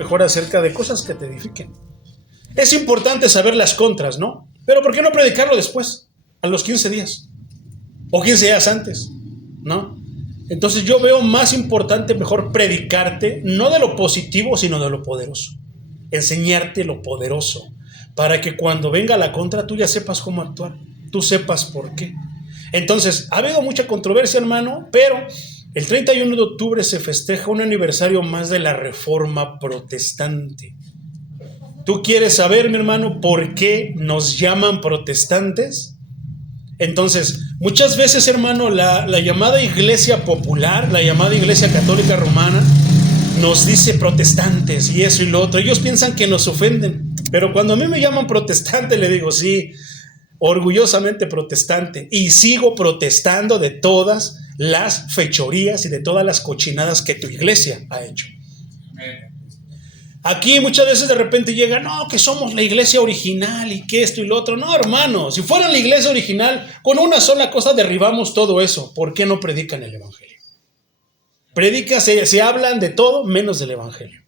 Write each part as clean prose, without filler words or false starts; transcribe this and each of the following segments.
mejor acerca de cosas que te edifiquen. Es importante saber las contras, ¿no? Pero ¿por qué no predicarlo después? A los 15 días. O 15 días antes, ¿no? Entonces yo veo más importante, mejor predicarte, no de lo positivo, sino de lo poderoso. Enseñarte lo poderoso, para que cuando venga la contra, tú ya sepas cómo actuar, tú sepas por qué. Entonces, ha habido mucha controversia, hermano, pero el 31 de octubre se festeja un aniversario más de la Reforma Protestante. ¿Tú quieres saber, mi hermano, por qué nos llaman protestantes? Entonces, muchas veces, hermano, la llamada iglesia popular, la llamada iglesia católica romana, nos dice protestantes y eso y lo otro. Ellos piensan que nos ofenden, pero cuando a mí me llaman protestante, le digo, sí, orgullosamente protestante, y sigo protestando de todas las fechorías y de todas las cochinadas que tu iglesia ha hecho. Aquí muchas veces de repente llega, no, que somos la iglesia original y que esto y lo otro. No, hermano, si fueran la iglesia original, con una sola cosa derribamos todo eso. ¿Por qué no predican el evangelio? Se hablan de todo menos del evangelio.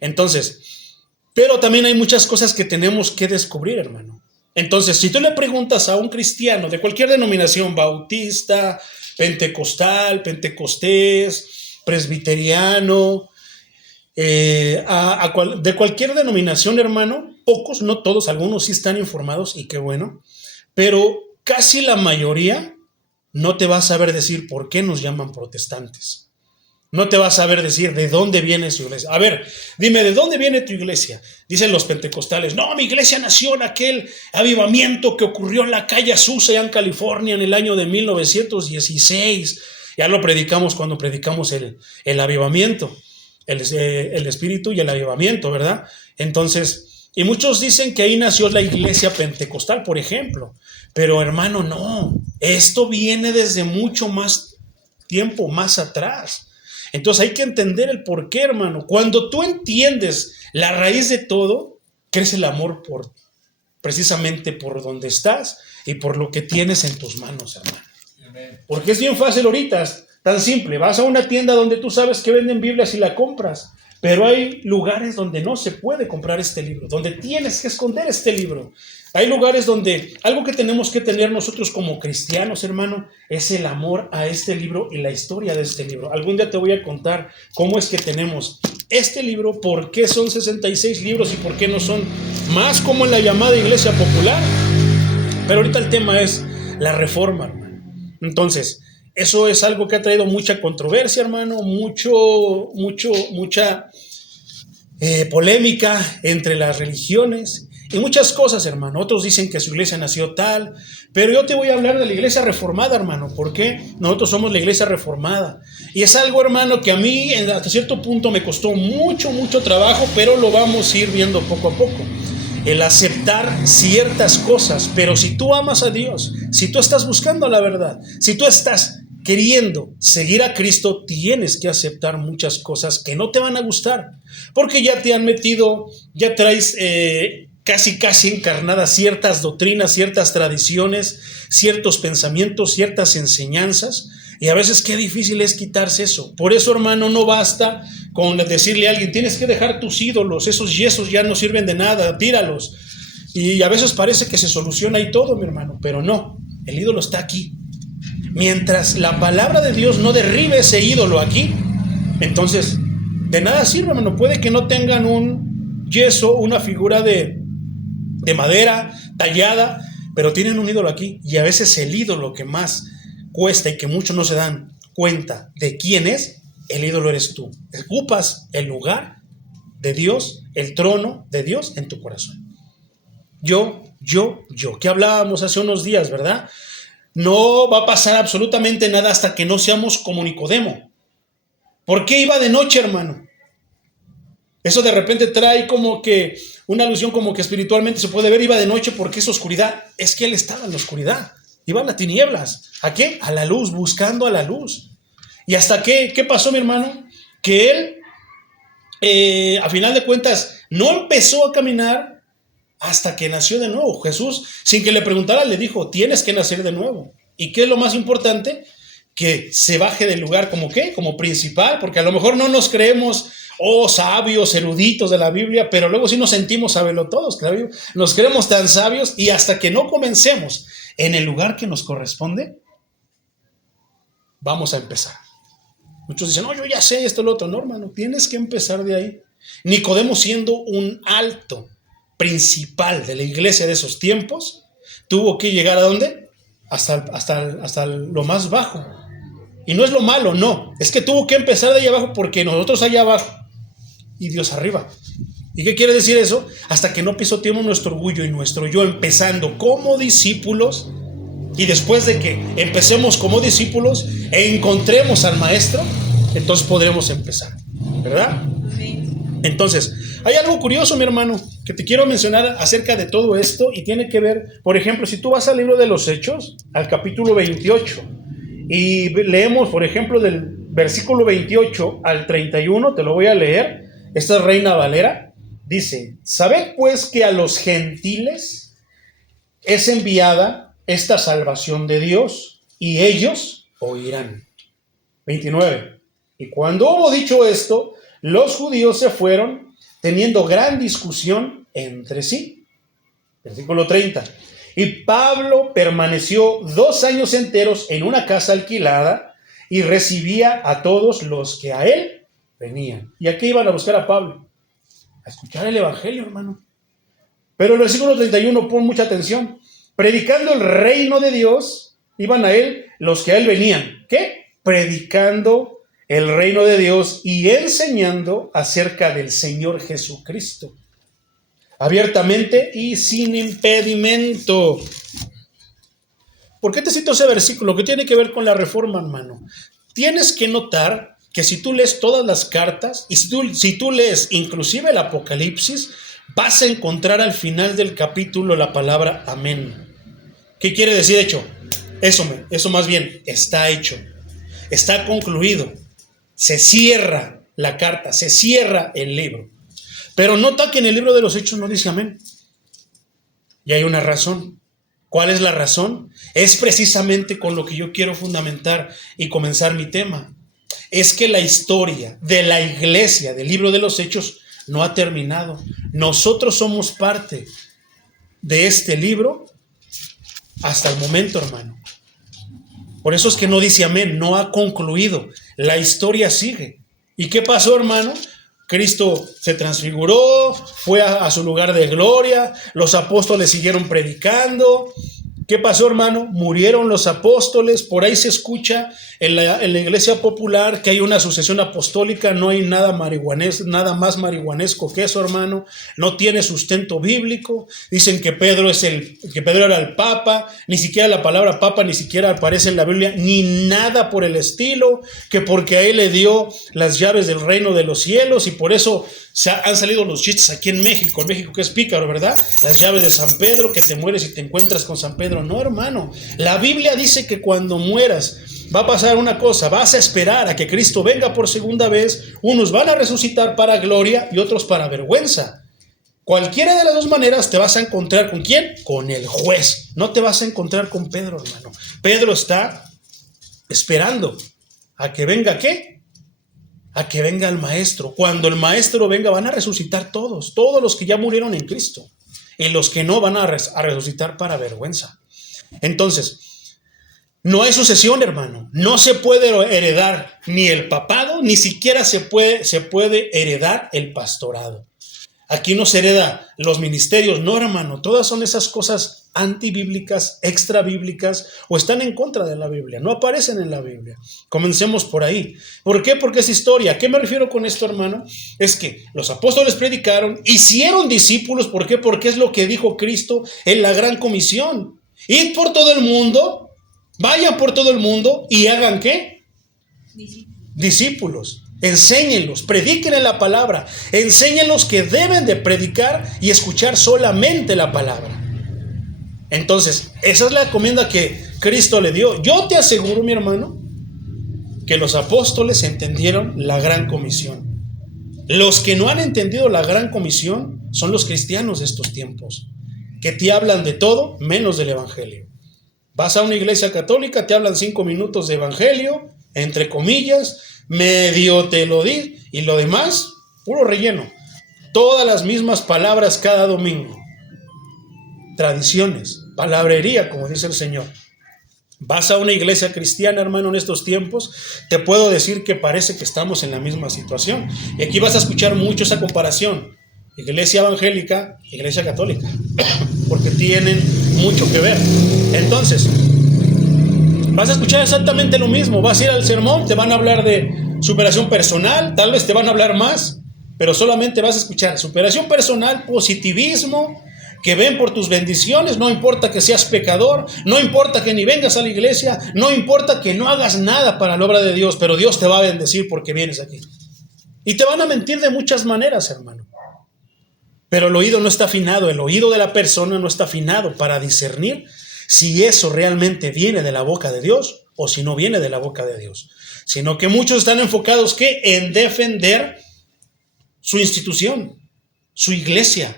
Entonces, pero también hay muchas cosas que tenemos que descubrir, hermano. Entonces, si tú le preguntas a un cristiano de cualquier denominación, bautista, pentecostal, pentecostés, presbiteriano, de cualquier denominación, hermano, pocos, no todos, algunos sí están informados y qué bueno, pero casi la mayoría no te va a saber decir por qué nos llaman protestantes. No te va a saber decir de dónde viene su iglesia. A ver, dime, ¿de dónde viene tu iglesia? Dicen los pentecostales, no, mi iglesia nació en aquel avivamiento que ocurrió en la calle Azusa, allá en California, en el año de 1916. Ya lo predicamos cuando predicamos el avivamiento, el espíritu y el avivamiento, ¿verdad? Entonces, y muchos dicen que ahí nació la iglesia pentecostal, por ejemplo. Pero hermano, no, esto viene desde mucho más tiempo, más atrás. Entonces hay que entender el porqué, hermano. Cuando tú entiendes la raíz de todo, crece el amor precisamente por donde estás y por lo que tienes en tus manos, hermano. Porque es bien fácil ahorita, tan simple. Vas a una tienda donde tú sabes que venden Biblias y la compras, pero hay lugares donde no se puede comprar este libro, donde tienes que esconder este libro. Hay lugares donde algo que tenemos que tener nosotros como cristianos, hermano, es el amor a este libro y la historia de este libro. Algún día te voy a contar cómo es que tenemos este libro, por qué son 66 libros y por qué no son más como en la llamada iglesia popular. Pero ahorita el tema es la reforma, hermano. Entonces, eso es algo que ha traído mucha controversia, hermano, mucha polémica entre las religiones y muchas cosas, hermano. Otros dicen que su iglesia nació tal, pero yo te voy a hablar de la iglesia reformada, hermano, porque nosotros somos la iglesia reformada. Y es algo, hermano, que a mí hasta cierto punto me costó mucho trabajo, pero lo vamos a ir viendo poco a poco. El aceptar ciertas cosas, pero si tú amas a Dios, si tú estás buscando la verdad, si tú estás queriendo seguir a Cristo, tienes que aceptar muchas cosas que no te van a gustar, porque ya te han metido, ya traes casi encarnadas ciertas doctrinas, ciertas tradiciones, ciertos pensamientos, ciertas enseñanzas, y a veces qué difícil es quitarse eso. Por eso, hermano, no basta con decirle a alguien, tienes que dejar tus ídolos, esos yesos ya no sirven de nada, tíralos. Y a veces parece que se soluciona ahí todo, mi hermano, pero no, el ídolo está aquí. Mientras la palabra de Dios no derribe ese ídolo aquí, entonces de nada sirve, hermano. Puede que no tengan un yeso, una figura de madera tallada, pero tienen un ídolo aquí, y a veces el ídolo que más cuesta y que muchos no se dan cuenta de quién es, el ídolo eres tú. Ocupas el lugar de Dios, el trono de Dios en tu corazón. Yo, que hablábamos hace unos días, ¿verdad? No va a pasar absolutamente nada hasta que no seamos como Nicodemo. ¿Por qué iba de noche, hermano? Eso de repente trae como que una alusión como que espiritualmente se puede ver, iba de noche porque es oscuridad. Es que él estaba en la oscuridad, iba a las tinieblas. ¿A qué? A la luz, buscando a la luz. ¿Y hasta qué pasó, mi hermano? Que él, a final de cuentas, no empezó a caminar hasta que nació de nuevo. Jesús, sin que le preguntara, le dijo, tienes que nacer de nuevo. ¿Y qué es lo más importante? Que se baje del lugar como ¿qué? Como principal, porque a lo mejor no nos creemos sabios, eruditos de la Biblia, pero luego sí nos sentimos sabelotodos, claro, nos creemos tan sabios y hasta que no comencemos en el lugar que nos corresponde, vamos a empezar. Muchos dicen, no, yo ya sé esto, lo otro. No, hermano, tienes que empezar de ahí. Nicodemo, siendo un alto principal de la iglesia de esos tiempos, tuvo que llegar ¿a dónde? Hasta lo más bajo. Y no es lo malo, no. Es que tuvo que empezar de allá abajo porque nosotros allá abajo y Dios arriba. ¿Y qué quiere decir eso? Hasta que no pisoteemos nuestro orgullo y nuestro yo, empezando como discípulos. Y después de que empecemos como discípulos e encontremos al maestro, entonces podremos empezar, ¿verdad? Entonces, hay algo curioso, mi hermano, que te quiero mencionar acerca de todo esto y tiene que ver, por ejemplo, si tú vas al libro de los Hechos, al capítulo 28, y leemos, por ejemplo, del versículo 28 al 31, te lo voy a leer, esta es Reina Valera, dice, sabed pues que a los gentiles es enviada esta salvación de Dios, y ellos oirán. 29. Y cuando hubo dicho esto, los judíos se fueron, teniendo gran discusión entre sí. Versículo 30. Y Pablo permaneció 2 años enteros en una casa alquilada y recibía a todos los que a él venían. ¿Y a qué iban a buscar a Pablo? A escuchar el evangelio, hermano. Pero el versículo 31, pon mucha atención. Predicando el reino de Dios, iban a él los que a él venían. ¿Qué? Predicando el reino de Dios y enseñando acerca del Señor Jesucristo. Abiertamente y sin impedimento. ¿Por qué te cito ese versículo? ¿Qué tiene que ver con la reforma, hermano? Tienes que notar que si tú lees todas las cartas y si tú lees inclusive el Apocalipsis, vas a encontrar al final del capítulo la palabra amén. ¿Qué quiere decir hecho? Eso más bien, está hecho. Está concluido. Se cierra la carta, se cierra el libro. Pero nota que en el libro de los Hechos no dice amén. Y hay una razón. ¿Cuál es la razón? Es precisamente con lo que yo quiero fundamentar y comenzar mi tema. Es que la historia de la iglesia del libro de los Hechos no ha terminado. Nosotros somos parte de este libro hasta el momento, hermano. Por eso es que no dice amén, no ha concluido. La historia sigue. ¿Y qué pasó, hermano? Cristo se transfiguró, fue a su lugar de gloria, los apóstoles siguieron predicando. ¿Qué pasó, hermano? Murieron los apóstoles, por ahí se escucha en la iglesia popular que hay una sucesión apostólica, no hay nada más marihuanesco que eso, hermano, no tiene sustento bíblico, dicen que Pedro era el papa, ni siquiera la palabra papa ni siquiera aparece en la Biblia, ni nada por el estilo, que porque a él le dio las llaves del reino de los cielos y por eso han salido los chistes aquí en México que es pícaro, ¿verdad? Las llaves de San Pedro, que te mueres y te encuentras con San Pedro. No, hermano, la Biblia dice que cuando mueras va a pasar una cosa, vas a esperar a que Cristo venga por segunda vez, unos van a resucitar para gloria y otros para vergüenza. Cualquiera de las dos maneras te vas a encontrar ¿con quién? Con el juez, no te vas a encontrar con Pedro, hermano. Pedro está esperando a que venga ¿qué? A que venga el maestro. Cuando el maestro venga van a resucitar todos los que ya murieron en Cristo y los que no van a resucitar para vergüenza. Entonces, no hay sucesión, hermano. No se puede heredar ni el papado, ni siquiera se puede heredar el pastorado. Aquí no se hereda los ministerios, no, hermano. Todas son esas cosas antibíblicas, extrabíblicas o están en contra de la Biblia. No aparecen en la Biblia. Comencemos por ahí. ¿Por qué? Porque es historia. ¿A qué me refiero con esto, hermano? Es que los apóstoles predicaron, hicieron discípulos. ¿Por qué? Porque es lo que dijo Cristo en la gran comisión. Id por todo el mundo, vayan por todo el mundo y hagan ¿qué? Discípulos. Enséñenlos, prediquen la palabra, enséñenlos que deben de predicar y escuchar solamente la palabra. Entonces, esa es la encomienda que Cristo le dio. Yo te aseguro, mi hermano, que los apóstoles entendieron la gran comisión. Los que no han entendido la gran comisión son los cristianos de estos tiempos, que te hablan de todo menos del evangelio. Vas a una iglesia católica, te hablan 5 minutos de evangelio, entre comillas, medio te lo di, y lo demás puro relleno. Todas las mismas palabras cada domingo. Tradiciones, palabrería, como dice el Señor. Vas a una iglesia cristiana, hermano, en estos tiempos, te puedo decir que parece que estamos en la misma situación. Y aquí vas a escuchar mucho esa comparación. Iglesia evangélica, iglesia católica, porque tienen mucho que ver. Entonces, vas a escuchar exactamente lo mismo. Vas a ir al sermón, te van a hablar de superación personal, tal vez te van a hablar más, pero solamente vas a escuchar superación personal, positivismo, que ven por tus bendiciones, no importa que seas pecador, no importa que ni vengas a la iglesia, no importa que no hagas nada para la obra de Dios, pero Dios te va a bendecir porque vienes aquí. Y te van a mentir de muchas maneras, hermano. Pero el oído no está afinado, el oído de la persona no está afinado para discernir si eso realmente viene de la boca de Dios o si no viene de la boca de Dios. Sino que muchos están enfocados ¿qué? En defender su institución, su iglesia.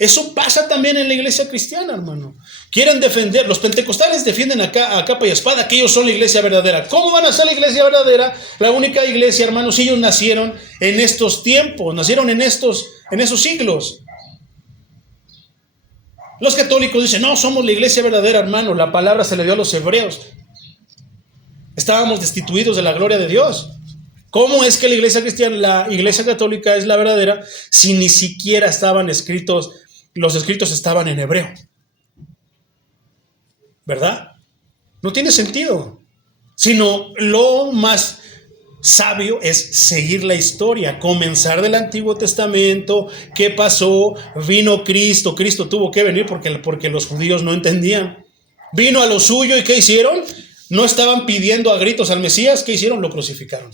Eso pasa también en la iglesia cristiana, hermano. Quieren defender, los pentecostales defienden a capa y espada que ellos son la iglesia verdadera. ¿Cómo van a ser la iglesia verdadera? La única iglesia, hermanos, ellos nacieron en estos tiempos, nacieron en esos siglos. Los católicos dicen, no, somos la iglesia verdadera, hermano. La palabra se le dio a los hebreos. Estábamos destituidos de la gloria de Dios. ¿Cómo es que la iglesia cristiana, la iglesia católica es la verdadera si ni siquiera estaban escritos, los escritos estaban en hebreo? ¿Verdad? No tiene sentido. Sino lo más sabio es seguir la historia, comenzar del Antiguo Testamento, qué pasó, vino Cristo, Cristo tuvo que venir porque los judíos no entendían. Vino a lo suyo y ¿qué hicieron? No estaban pidiendo a gritos al Mesías, ¿qué hicieron? Lo crucificaron.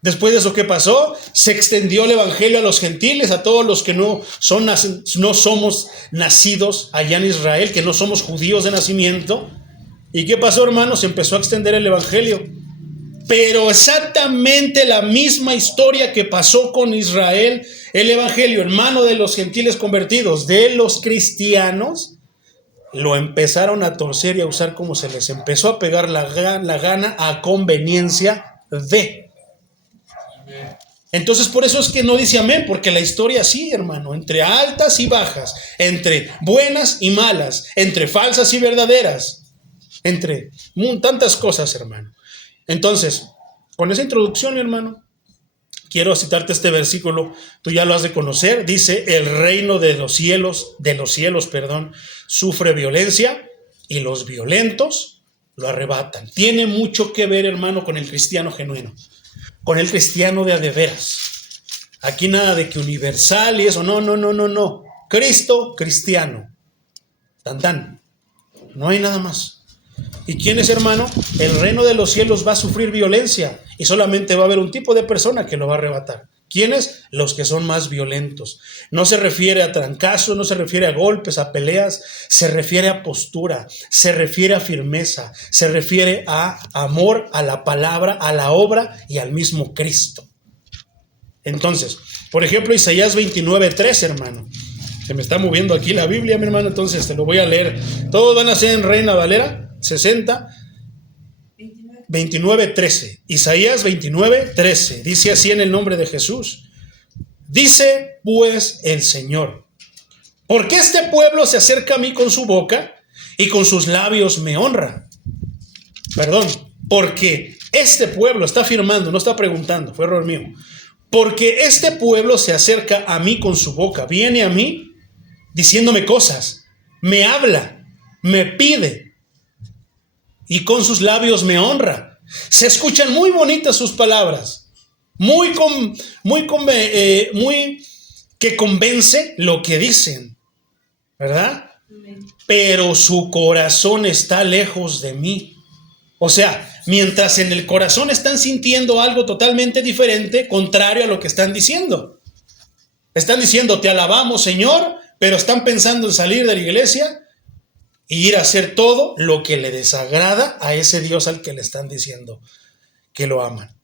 Después de eso, ¿qué pasó? Se extendió el evangelio a los gentiles, a todos los que no somos nacidos allá en Israel, que no somos judíos de nacimiento. ¿Y qué pasó, hermanos? Se empezó a extender el evangelio. Pero exactamente la misma historia que pasó con Israel, el evangelio en mano de los gentiles convertidos, de los cristianos, lo empezaron a torcer y a usar como se les empezó a pegar la gana a conveniencia de. Entonces por eso es que no dice amén, porque la historia sí, hermano, entre altas y bajas, entre buenas y malas, entre falsas y verdaderas, entre tantas cosas, hermano. Entonces, con esa introducción, hermano, quiero citarte este versículo, tú ya lo has de conocer, dice, el reino de los cielos, sufre violencia y los violentos lo arrebatan. Tiene mucho que ver, hermano, con el cristiano genuino, con el cristiano de a de veras. Aquí nada de que universal y eso, no. Cristo, cristiano. Tan. No hay nada más. ¿Y quién es, hermano? El reino de los cielos va a sufrir violencia y solamente va a haber un tipo de persona que lo va a arrebatar. ¿Quiénes? Los que son más violentos. No se refiere a trancazos, no se refiere a golpes, a peleas, se refiere a postura, se refiere a firmeza, se refiere a amor a la palabra, a la obra y al mismo Cristo. Entonces, por ejemplo, Isaías 29:3, hermano. Se me está moviendo aquí la Biblia, mi hermano, entonces te lo voy a leer. Todos van a ser en Reina Valera 60. 29:13. Isaías 29:13. Dice así en el nombre de Jesús. Dice pues el Señor: ¿por qué este pueblo se acerca a mí con su boca y con sus labios me honra? Porque este pueblo está afirmando, no está preguntando, fue error mío. Porque este pueblo se acerca a mí con su boca, viene a mí diciéndome cosas, me habla, me pide y con sus labios me honra. Se escuchan muy bonitas sus palabras, muy que convence lo que dicen, ¿verdad? Pero su corazón está lejos de mí. O sea, mientras en el corazón están sintiendo algo totalmente diferente, contrario a lo que están diciendo. Están diciendo, te alabamos, Señor, pero están pensando en salir de la iglesia y ir a hacer todo lo que le desagrada a ese Dios al que le están diciendo que lo aman.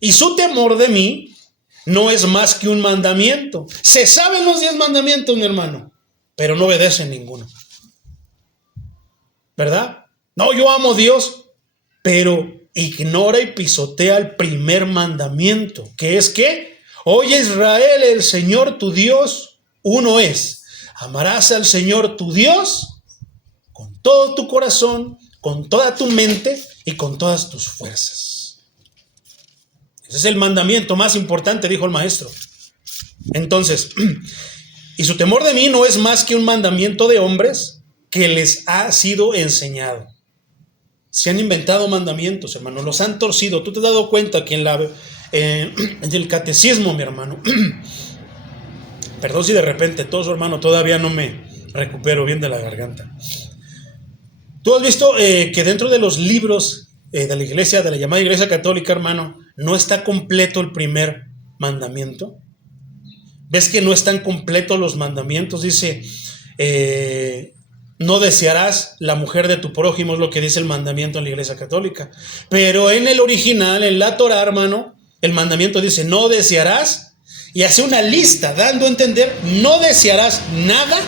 Y su temor de mí no es más que un mandamiento. Se saben los 10 mandamientos, mi hermano, pero no obedecen ninguno. ¿Verdad? No, yo amo a Dios, pero ignora y pisotea el primer mandamiento, que es que, oye Israel, el Señor tu Dios, uno es. Amarás al Señor tu Dios con todo tu corazón, con toda tu mente y con todas tus fuerzas. Ese es el mandamiento más importante, dijo el maestro. Entonces, y su temor de mí no es más que un mandamiento de hombres que les ha sido enseñado. Se han inventado mandamientos, hermano, los han torcido. Tú te has dado cuenta que en el catecismo, mi hermano, perdón si de repente todos, hermano, todavía no me recupero bien de la garganta. Tú has visto que dentro de los libros de la iglesia, de la llamada iglesia católica, hermano, no está completo el primer mandamiento. ¿Ves que no están completos los mandamientos? Dice, no desearás la mujer de tu prójimo, es lo que dice el mandamiento en la iglesia católica. Pero en el original, en la Torah, hermano, el mandamiento dice, no desearás, y hace una lista dando a entender, no desearás nada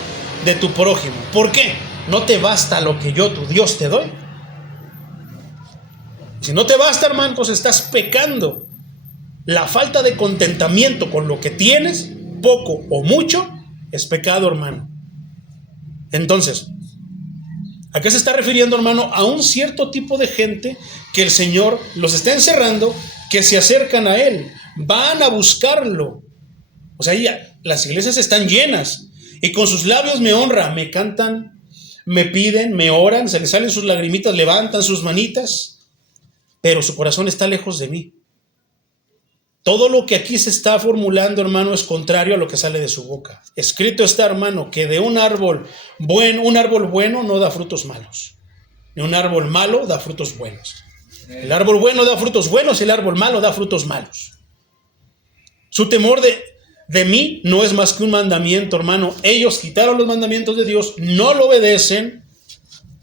de tu prójimo. ¿Por qué? ¿No te basta lo que yo, tu Dios, te doy? Si no te basta, hermano, pues estás pecando. La falta de contentamiento con lo que tienes, poco o mucho, es pecado, hermano. Entonces, ¿a qué se está refiriendo, hermano? A un cierto tipo de gente que el Señor los está encerrando, que se acercan a Él, van a buscarlo. O sea, ya, las iglesias están llenas y con sus labios me honran, me cantan, me piden, me oran, se les salen sus lagrimitas, levantan sus manitas, pero su corazón está lejos de mí. Todo lo que aquí se está formulando, hermano, es contrario a lo que sale de su boca. Escrito está, hermano, que de un árbol bueno no da frutos malos. Ni un árbol malo da frutos buenos. El árbol bueno da frutos buenos y el árbol malo da frutos malos. Su temor de mí no es más que un mandamiento, hermano. Ellos quitaron los mandamientos de Dios, no lo obedecen,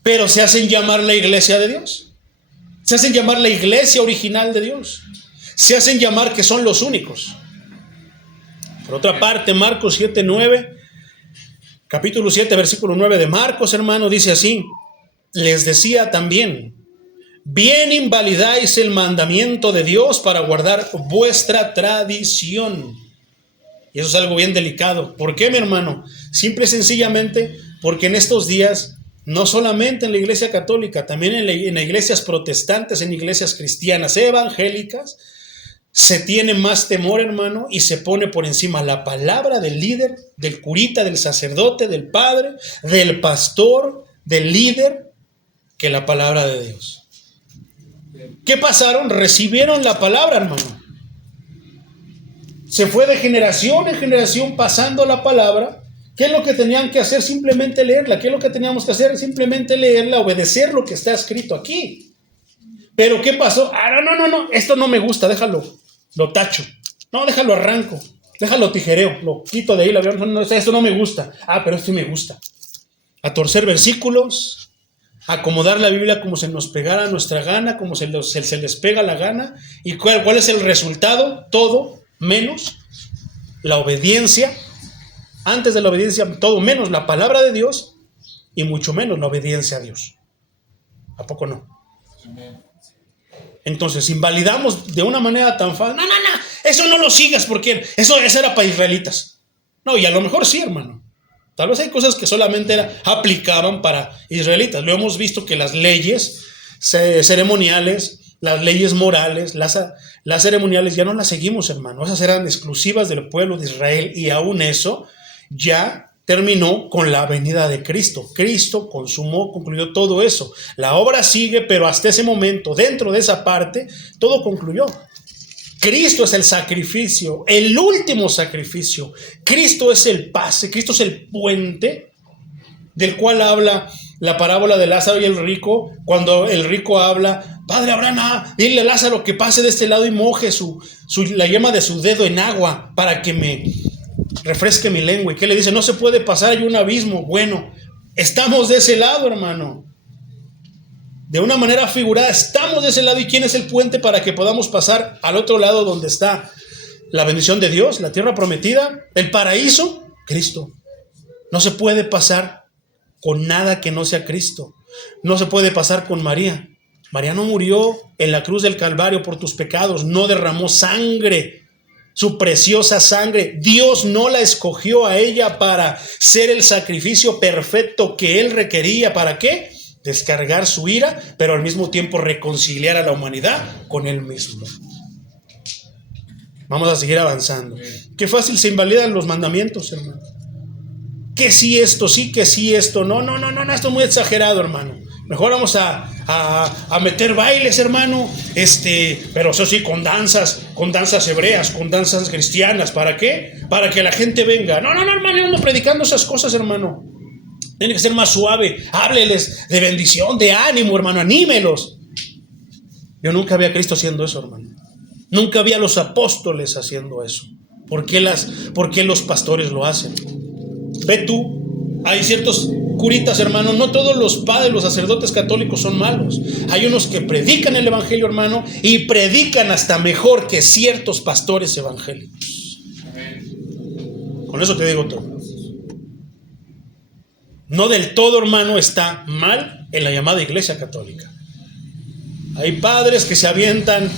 pero se hacen llamar la iglesia de Dios. Se hacen llamar la iglesia original de Dios. Se hacen llamar que son los únicos. Por otra parte, Marcos 7:9, capítulo 7, versículo 9 de Marcos, hermano, dice así, les decía también, bien invalidáis el mandamiento de Dios para guardar vuestra tradición. Y eso es algo bien delicado. ¿Por qué, mi hermano? Simple y sencillamente porque en estos días, no solamente en la iglesia católica, también en las iglesias protestantes, en iglesias cristianas, evangélicas, se tiene más temor, hermano, y se pone por encima la palabra del líder, del curita, del sacerdote, del padre, del pastor, del líder, que la palabra de Dios. ¿Qué pasaron? Recibieron la palabra, hermano. Se fue de generación en generación pasando la palabra. ¿Qué es lo que tenían que hacer? Simplemente leerla. ¿Qué es lo que teníamos que hacer? Simplemente leerla, obedecer lo que está escrito aquí. Pero ¿qué pasó? No, esto no me gusta, déjalo. Lo tacho. No, déjalo arranco. Déjalo tijereo. Lo quito de ahí. Esto no me gusta. Pero esto sí me gusta. A torcer versículos. A acomodar la Biblia como se nos pegara a nuestra gana. Como se les pega la gana. ¿Y cuál es el resultado? Todo menos la obediencia. Antes de la obediencia, todo menos la palabra de Dios. Y mucho menos la obediencia a Dios. ¿A poco no? Entonces, invalidamos de una manera tan fácil. No, eso no lo sigas porque eso era para israelitas. No, y a lo mejor sí, hermano. Tal vez hay cosas que solamente aplicaban para israelitas. Lo hemos visto que las leyes ceremoniales, las leyes morales, las ceremoniales ya no las seguimos, hermano. Esas eran exclusivas del pueblo de Israel y aún eso ya terminó con la venida de Cristo. Cristo concluyó todo eso. La obra sigue, pero hasta ese momento, dentro de esa parte, todo concluyó. Cristo es el sacrificio, el último sacrificio. Cristo es el pase, Cristo es el puente del cual habla la parábola de Lázaro y el rico. Cuando el rico habla, Padre Abraham, dile a Lázaro que pase de este lado y moje la yema de su dedo en agua para que me refresque mi lengua. ¿Y qué le dice? No se puede pasar, hay un abismo. Bueno, estamos de ese lado, hermano. De una manera figurada, estamos de ese lado. ¿Y quién es el puente para que podamos pasar al otro lado donde está la bendición de Dios, la tierra prometida, el paraíso? Cristo. No se puede pasar con nada que no sea Cristo. No se puede pasar con María. María no murió en la cruz del Calvario por tus pecados, no derramó sangre, su preciosa sangre. Dios no la escogió a ella para ser el sacrificio perfecto que Él requería. ¿Para qué? Descargar su ira, pero al mismo tiempo reconciliar a la humanidad con Él mismo. Vamos a seguir avanzando. Qué fácil se invalidan los mandamientos, hermano. Que sí esto, sí, que sí esto. No, esto es muy exagerado, hermano. Mejor vamos a meter bailes, hermano. Pero eso sí, con danzas hebreas, con danzas cristianas. ¿Para qué? Para que la gente venga. No, hermano, yo ando predicando esas cosas, hermano. Tiene que ser más suave. Hábleles de bendición, de ánimo, hermano. Anímelos. Yo nunca vi a Cristo haciendo eso, hermano. Nunca vi a los apóstoles haciendo eso. ¿Por qué los pastores lo hacen? Ve tú, hay ciertos curitas, hermano. No todos los padres, los sacerdotes católicos son malos. Hay unos que predican el evangelio, hermano, y predican hasta mejor que ciertos pastores evangélicos. Con eso te digo todo. No del todo, hermano, está mal en la llamada iglesia católica. Hay padres que se avientan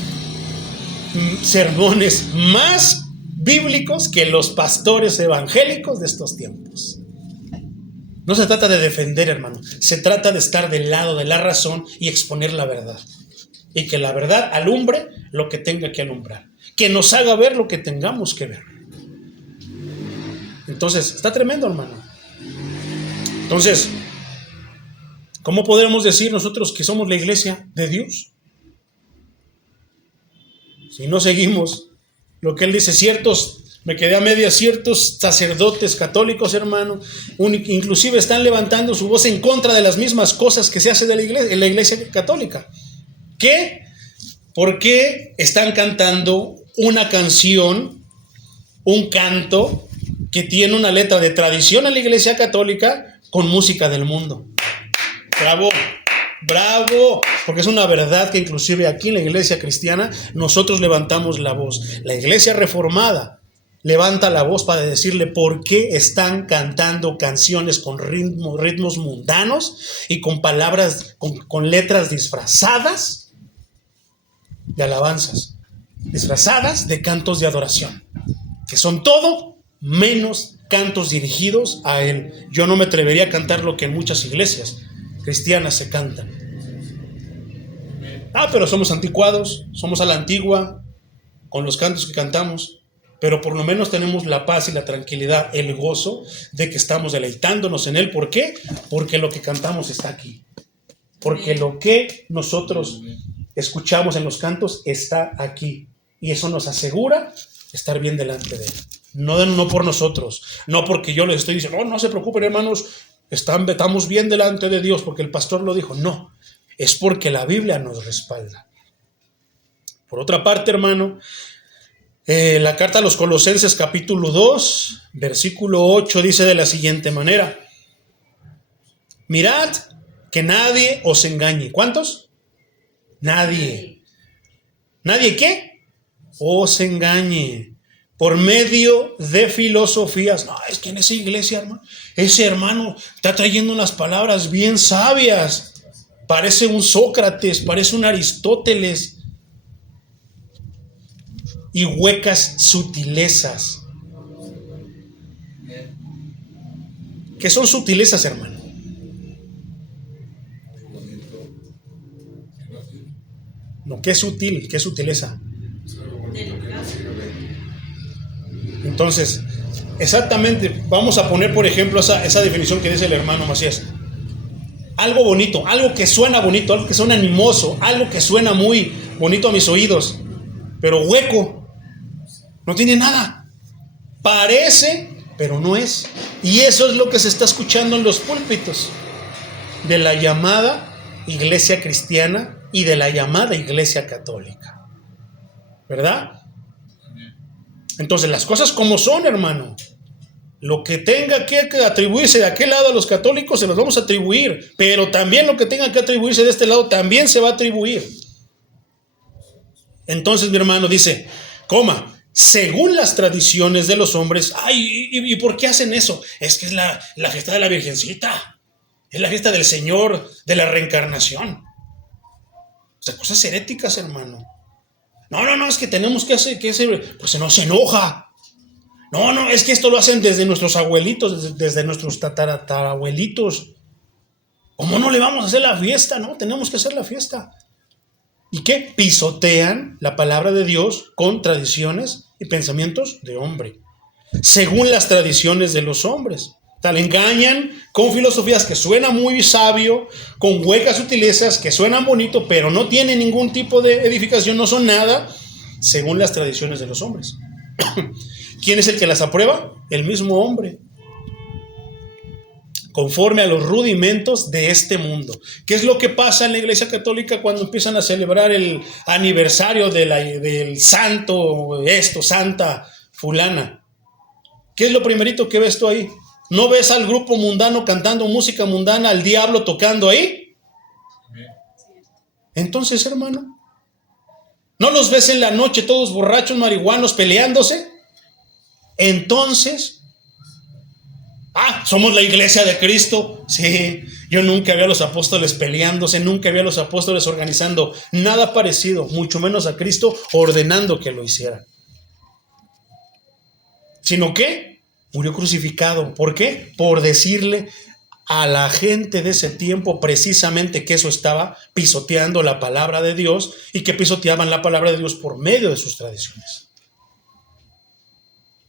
sermones más bíblicos que los pastores evangélicos de estos tiempos. No se trata de defender, hermano. Se trata de estar del lado de la razón y exponer la verdad. Y que la verdad alumbre lo que tenga que alumbrar. Que nos haga ver lo que tengamos que ver. Entonces, está tremendo, hermano. Entonces, ¿cómo podemos decir nosotros que somos la iglesia de Dios? Si no seguimos lo que Él dice, me quedé a medias, ciertos sacerdotes católicos, hermano, inclusive están levantando su voz en contra de las mismas cosas que se hace en la iglesia católica. ¿Qué? ¿Por qué están cantando una canción, un canto que tiene una letra de tradición en la iglesia católica con música del mundo? ¡Bravo! ¡Bravo! Porque es una verdad que inclusive aquí en la iglesia cristiana nosotros levantamos la voz. La iglesia reformada levanta la voz para decirle por qué están cantando canciones con ritmos mundanos y con palabras, con letras disfrazadas de alabanzas, disfrazadas de cantos de adoración, que son todo menos cantos dirigidos a Él. Yo no me atrevería a cantar lo que en muchas iglesias cristianas se cantan. Pero somos anticuados, somos a la antigua con los cantos que cantamos, pero por lo menos tenemos la paz y la tranquilidad, el gozo de que estamos deleitándonos en Él. ¿Por qué? Porque lo que cantamos está aquí. Porque lo que nosotros escuchamos en los cantos está aquí. Y eso nos asegura estar bien delante de Él. No por nosotros, no porque yo les estoy diciendo, no se preocupen, hermanos, estamos bien delante de Dios porque el pastor lo dijo. No, es porque la Biblia nos respalda. Por otra parte, hermano, la carta a los Colosenses capítulo 2, versículo 8 dice de la siguiente manera: mirad que nadie os engañe. ¿Cuántos? Nadie. ¿Nadie qué? Os engañe por medio de filosofías. No, es que en esa iglesia, hermano, ese hermano está trayendo unas palabras bien sabias. Parece un Sócrates, parece un Aristóteles. Y huecas sutilezas. ¿Qué son sutilezas, hermano? No, ¿qué es sutil? ¿Qué es sutileza? Entonces, exactamente, vamos a poner, por ejemplo, esa definición que dice el hermano Macías. Algo bonito, algo que suena bonito, algo que suena animoso, algo que suena muy bonito a mis oídos, pero hueco. No tiene nada. Parece, pero no es. Y eso es lo que se está escuchando en los púlpitos de la llamada iglesia cristiana y de la llamada iglesia católica. ¿Verdad? Entonces, las cosas como son, hermano. Lo que tenga que atribuirse de aquel lado a los católicos se los vamos a atribuir. Pero también lo que tenga que atribuirse de este lado también se va a atribuir. Entonces, mi hermano dice, según las tradiciones de los hombres. ¿Y por qué hacen eso? Es que es la fiesta de la Virgencita. Es la fiesta del Señor, de la reencarnación. O sea, cosas heréticas, hermano. No, es que tenemos que hacer, pues se nos enoja. No, es que esto lo hacen desde nuestros abuelitos, desde nuestros tatarabuelitos. ¿Cómo no le vamos a hacer la fiesta? No, tenemos que hacer la fiesta. ¿Y qué? Pisotean la palabra de Dios con tradiciones y pensamientos de hombre, según las tradiciones de los hombres. Tal engañan con filosofías que suenan muy sabio, con huecas sutilezas que suenan bonito, pero no tienen ningún tipo de edificación, no son nada, según las tradiciones de los hombres. ¿Quién es el que las aprueba? El mismo hombre, conforme a los rudimentos de este mundo. ¿Qué es lo que pasa en la Iglesia Católica cuando empiezan a celebrar el aniversario del santo, santa fulana? ¿Qué es lo primerito que ves tú ahí? ¿No ves al grupo mundano cantando música mundana, al diablo tocando ahí? Entonces, hermano, ¿no los ves en la noche todos borrachos, marihuanos, peleándose? Entonces, somos la iglesia de Cristo. Sí, yo nunca vi a los apóstoles peleándose, nunca vi a los apóstoles organizando nada parecido, mucho menos a Cristo ordenando que lo hicieran. Sino que murió crucificado. ¿Por qué? Por decirle a la gente de ese tiempo precisamente que eso estaba pisoteando la palabra de Dios y que pisoteaban la palabra de Dios por medio de sus tradiciones.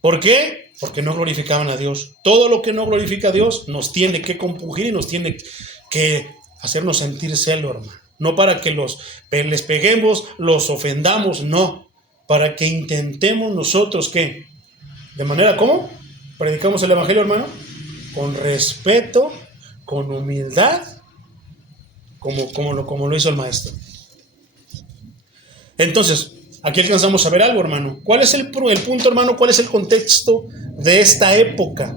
¿Por qué? Porque no glorificaban a Dios. Todo lo que no glorifica a Dios nos tiene que compungir y nos tiene que hacernos sentir celo, hermano. No para que les peguemos, los ofendamos, no. Para que intentemos nosotros, ¿qué? ¿De manera cómo? Predicamos el evangelio, hermano, con respeto, con humildad, como lo hizo el maestro. Entonces, aquí alcanzamos a ver algo, hermano. ¿Cuál es el punto, hermano? ¿Cuál es el contexto de esta época?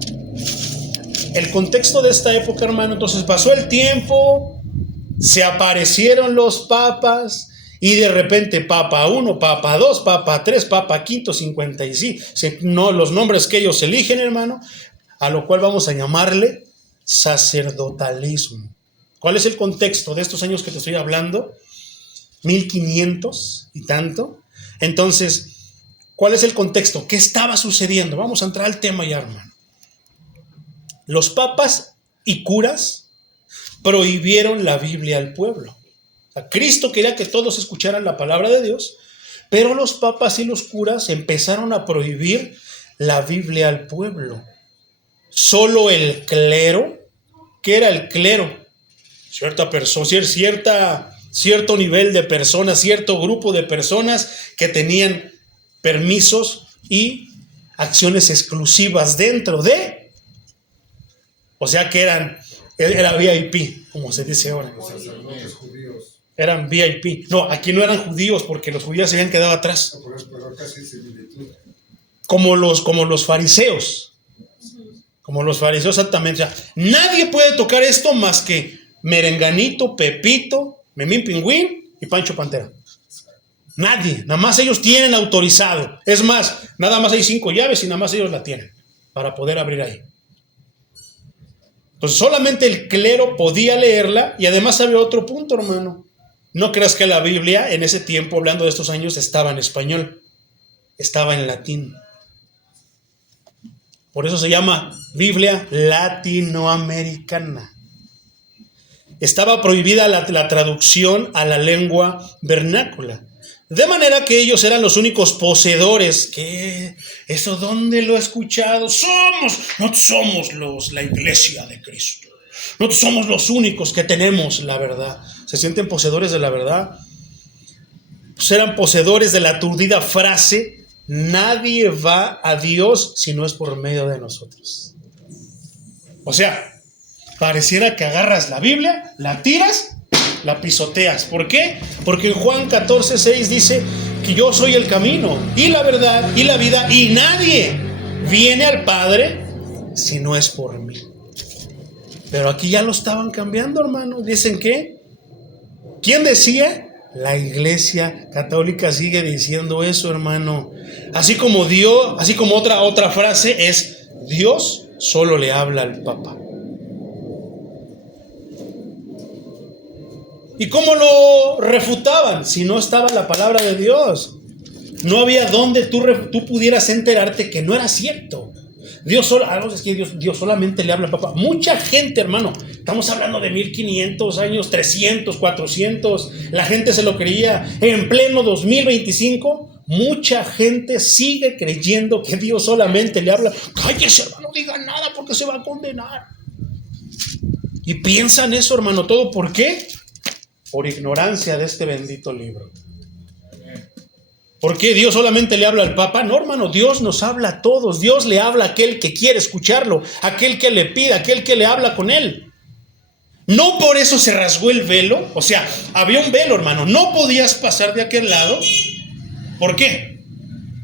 El contexto de esta época, hermano, entonces pasó el tiempo, se aparecieron los papas y de repente Papa 1, Papa 2, Papa 3, Papa 5, 55, no, los nombres que ellos eligen, hermano, a lo cual vamos a llamarle sacerdotalismo. ¿Cuál es el contexto de estos años que te estoy hablando? 1500 y tanto. Entonces, ¿cuál es el contexto? ¿Qué estaba sucediendo? Vamos a entrar al tema ya, hermano. Los papas y curas prohibieron la Biblia al pueblo. O sea, Cristo quería que todos escucharan la palabra de Dios, pero los papas y los curas empezaron a prohibir la Biblia al pueblo. Solo el clero, ¿qué era el clero? Cierta persona, cierto nivel de personas, cierto grupo de personas que tenían permisos y acciones exclusivas dentro de, o sea que era VIP, como se dice ahora. Los sacerdotes judíos. Eran VIP. No, aquí no eran judíos porque los judíos se habían quedado atrás. Pero casi similitud. Como los fariseos. Como los fariseos, exactamente. O sea, nadie puede tocar esto más que Merenganito, Pepito, Memín Pingüín y Pancho Pantera. Nadie. Nada más ellos tienen autorizado. Es más, nada más hay 5 llaves y nada más ellos la tienen para poder abrir ahí. Entonces solamente el clero podía leerla y además había otro punto, hermano. No creas que la Biblia en ese tiempo, hablando de estos años, estaba en español. Estaba en latín. Por eso se llama Biblia latinoamericana. Estaba prohibida la traducción a la lengua vernácula. De manera que ellos eran los únicos poseedores. ¿Qué? ¿Eso dónde lo he escuchado? Nosotros somos la iglesia de Cristo. Nosotros somos los únicos que tenemos la verdad. ¿Se sienten poseedores de la verdad? Pues eran poseedores de la aturdida frase: nadie va a Dios si no es por medio de nosotros. O sea, pareciera que agarras la Biblia, la tiras, la pisoteas. ¿Por qué? Porque en Juan 14:6 dice que yo soy el camino y la verdad y la vida y nadie viene al Padre si no es por mí. Pero aquí ya lo estaban cambiando, hermano. Dicen que, ¿quién decía? La Iglesia Católica sigue diciendo eso, hermano. Así como otra frase es: Dios solo le habla al Papa. ¿Y cómo lo refutaban? Si no estaba la palabra de Dios. No había donde tú pudieras enterarte que no era cierto. Dios solamente le habla al Papa. Mucha gente, hermano, estamos hablando de 1500 años, 300, 400. La gente se lo creía. En pleno 2025, mucha gente sigue creyendo que Dios solamente le habla. Cállese, hermano, no diga nada porque se va a condenar. Y piensan eso, hermano, todo. ¿Por qué? Por ignorancia de este bendito libro. ¿Por qué Dios solamente le habla al Papa? No, hermano, Dios nos habla a todos. Dios le habla a aquel que quiere escucharlo, a aquel que le pide, a aquel que le habla con él. No por eso se rasgó el velo. O sea, había un velo, hermano. No podías pasar de aquel lado. ¿Por qué?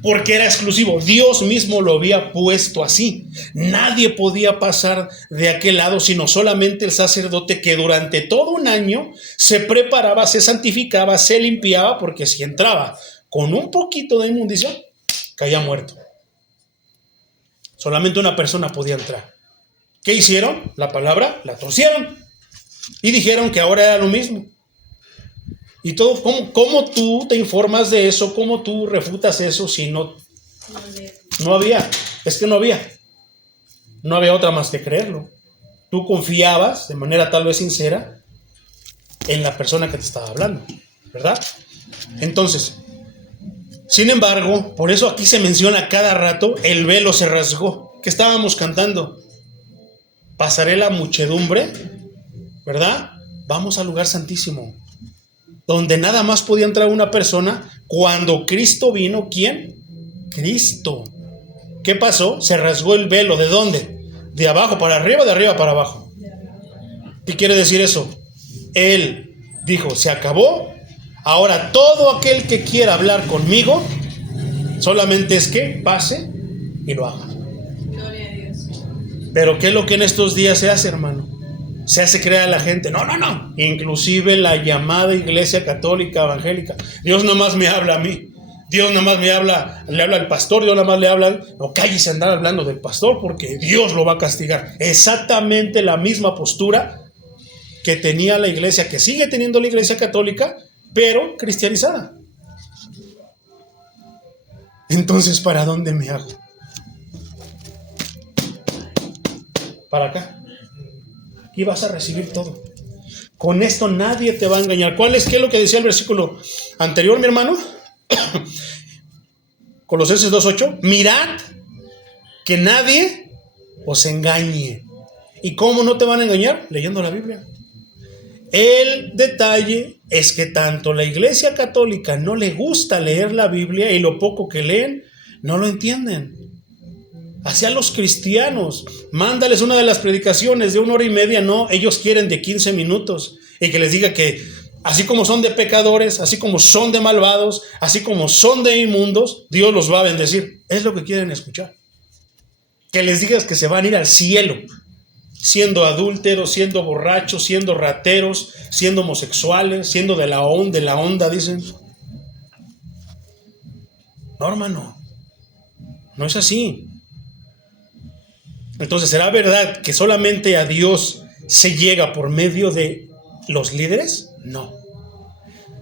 Porque era exclusivo. Dios mismo lo había puesto así. Nadie podía pasar de aquel lado, sino solamente el sacerdote, que durante todo un año se preparaba, se santificaba, se limpiaba, porque si entraba con un poquito de inmundicia, caía muerto. Solamente una persona podía entrar. ¿Qué hicieron? La palabra la torcieron y dijeron que ahora era lo mismo. Y todo, ¿cómo tú te informas de eso? ¿Cómo tú refutas eso si no había? Es que no había otra más que creerlo. Tú confiabas de manera tal vez sincera en la persona que te estaba hablando, ¿verdad? Entonces, sin embargo, por eso aquí se menciona cada rato, el velo se rasgó. ¿Qué estábamos cantando? Pasaré la muchedumbre, ¿verdad? Vamos al lugar santísimo, donde nada más podía entrar una persona. Cuando Cristo vino, ¿quién? Cristo. ¿Qué pasó? Se rasgó el velo. ¿De dónde? ¿De abajo para arriba, de arriba para abajo? ¿Qué quiere decir eso? Él dijo, se acabó. Ahora todo aquel que quiera hablar conmigo, solamente es que pase y lo haga. Gloria a Dios. Pero ¿qué es lo que en estos días se hace, hermano? Se hace creer a la gente. No. Inclusive la llamada Iglesia Católica Evangélica. Dios nada más me habla a mí. Dios nada más le habla al pastor. Dios nada más le habla. No, cállese andar hablando del pastor porque Dios lo va a castigar. Exactamente la misma postura que tenía la iglesia, que sigue teniendo la Iglesia Católica, pero cristianizada. Entonces, ¿para dónde me hago? Para acá. Aquí vas a recibir todo. Con esto nadie te va a engañar. ¿Qué es lo que decía el versículo anterior, mi hermano? Colosenses 2:8. Mirad que nadie os engañe. ¿Y cómo no te van a engañar? Leyendo la Biblia. El detalle es que tanto la Iglesia Católica no le gusta leer la Biblia, y lo poco que leen no lo entienden. Hacia los cristianos, mándales una de las predicaciones de 1 hora y media. No, ellos quieren de 15 minutos, y que les diga que así como son de pecadores, así como son de malvados, así como son de inmundos, Dios los va a bendecir. Es lo que quieren escuchar. Que les digas que se van a ir al cielo, siendo adúlteros, siendo borrachos, siendo rateros, siendo homosexuales, siendo de la onda, dicen. No, hermano, no es así. Entonces, ¿será verdad que solamente a Dios se llega por medio de los líderes? No.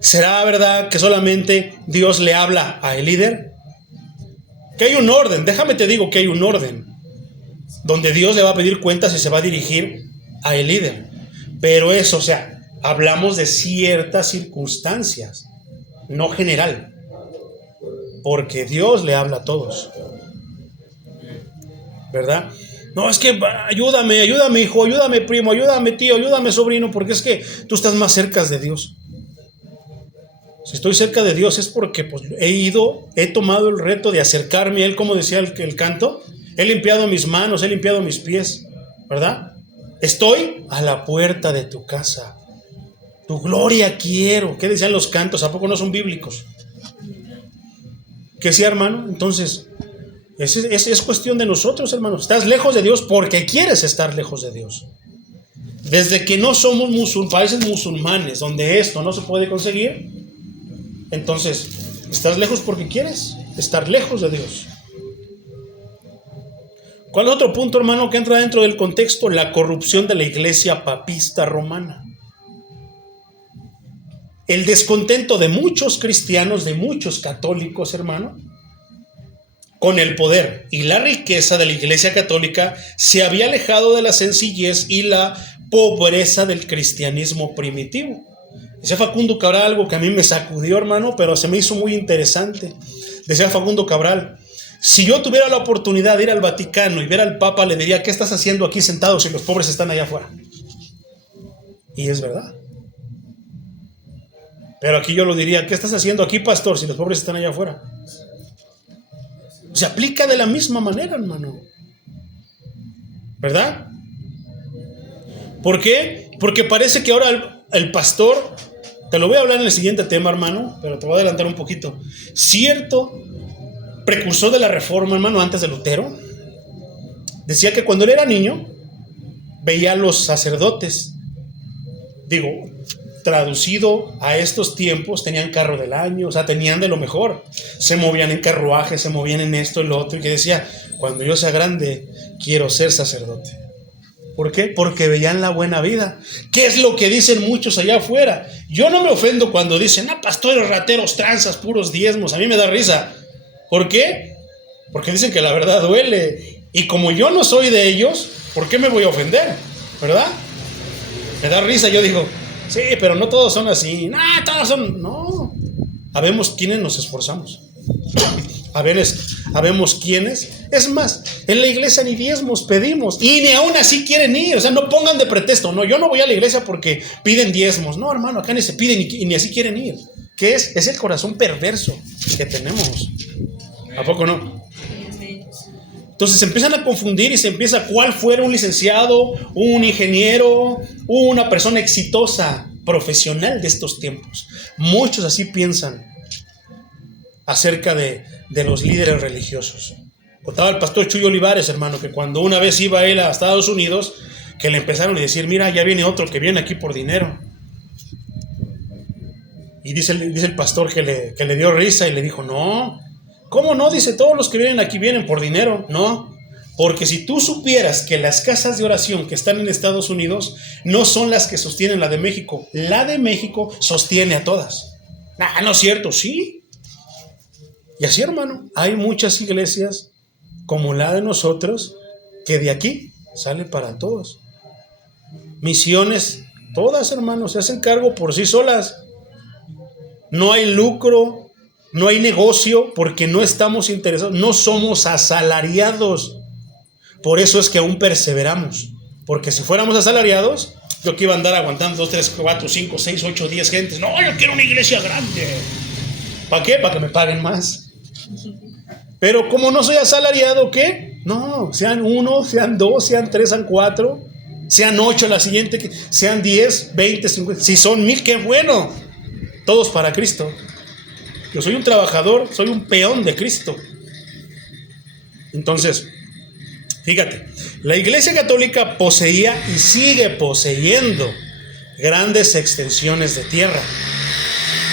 ¿Será verdad que solamente Dios le habla al líder? Que hay un orden, déjame te digo que hay un orden, donde Dios le va a pedir cuentas y se va a dirigir al líder. Pero eso, o sea, hablamos de ciertas circunstancias, no general, porque Dios le habla a todos, ¿verdad? No, es que ayúdame hijo, ayúdame primo, ayúdame tío, ayúdame sobrino, porque es que tú estás más cerca de Dios. Si estoy cerca de Dios es porque pues, he tomado el reto de acercarme a Él, como decía el canto. He limpiado mis manos, he limpiado mis pies, ¿verdad? Estoy a la puerta de tu casa. Tu gloria quiero. ¿Qué decían los cantos? ¿A poco no son bíblicos? ¿Qué sí, hermano? Entonces, es cuestión de nosotros, hermano. Estás lejos de Dios porque quieres estar lejos de Dios. Desde que no somos países musulmanes, donde esto no se puede conseguir, entonces, estás lejos porque quieres estar lejos de Dios. ¿Cuál es otro punto, hermano, que entra dentro del contexto? La corrupción de la iglesia papista romana. el descontento de muchos cristianos, de muchos católicos, hermano, con el poder y la riqueza de la Iglesia Católica, se había alejado de la sencillez y la pobreza del cristianismo primitivo. Decía Facundo Cabral algo que a mí me sacudió, hermano, pero se me hizo muy interesante. Decía Facundo Cabral: si yo tuviera la oportunidad de ir al Vaticano y ver al Papa, le diría: ¿qué estás haciendo aquí sentado si los pobres están allá afuera? Y es verdad. Pero aquí yo lo diría: ¿qué estás haciendo aquí, pastor, si los pobres están allá afuera? Se aplica de la misma manera, hermano, ¿verdad? ¿Por qué? Porque parece que ahora el pastor, te lo voy a hablar en el siguiente tema, hermano, pero te voy a adelantar un poquito. Cierto precursor de la Reforma, hermano, antes de Lutero, decía que cuando él era niño veía a los sacerdotes, digo, traducido a estos tiempos, tenían carro del año, o sea, tenían de lo mejor, se movían en carruajes, se movían en esto y lo otro, y que decía: cuando yo sea grande quiero ser sacerdote. ¿Por qué? Porque veían la buena vida. ¿Qué es lo que dicen muchos allá afuera? Yo no me ofendo cuando dicen: pastores, rateros, tranzas, puros diezmos. A mí me da risa. ¿Por qué? Porque dicen que la verdad duele, y como yo no soy de ellos, ¿por qué me voy a ofender? ¿Verdad? Me da risa. Yo digo: sí, pero no todos son así. No, todos son... No. Habemos quienes nos esforzamos. Habemos quienes... Es más, en la iglesia ni diezmos pedimos. Y ni aún así quieren ir. O sea, no pongan de pretexto: no, yo no voy a la iglesia porque piden diezmos. No, hermano, acá ni se piden y ni así quieren ir. ¿Qué es? Es el corazón perverso que tenemos. ¿A poco no? Entonces se empiezan a confundir y se empieza: ¿cuál fuera un licenciado, un ingeniero, una persona exitosa, profesional de estos tiempos? Muchos así piensan acerca de los líderes religiosos. Contaba el pastor Chuy Olivares, hermano, que cuando una vez iba él a Estados Unidos, que le empezaron a decir: mira, ya viene otro que viene aquí por dinero. Y dice el pastor que le dio risa y le dijo: no, ¿cómo no? Dice: todos los que vienen aquí vienen por dinero. No, porque si tú supieras que las casas de oración que están en Estados Unidos no son las que sostienen la de México. La de México sostiene a todas. No es cierto, sí. Y así, hermano, hay muchas iglesias como la de nosotros que de aquí sale para todos. Misiones, todas, hermano, se hacen cargo por sí solas. No hay lucro, no hay negocio, porque no estamos interesados, no somos asalariados. Por eso es que aún perseveramos. Porque si fuéramos asalariados, yo que iba a andar aguantando 2, 3, 4, 5, 6, 8, 10 gentes. No, yo quiero una iglesia grande. ¿Para qué? Para que me paguen más. Pero como no soy asalariado, ¿qué? No, sean 1, sean 2, sean 3, sean 4, sean 8 la siguiente, sean 10, 20, 50. Si son 1000, qué bueno. Todos para Cristo. Yo soy un trabajador, soy un peón de Cristo. Entonces, fíjate, la Iglesia Católica poseía y sigue poseyendo grandes extensiones de tierra.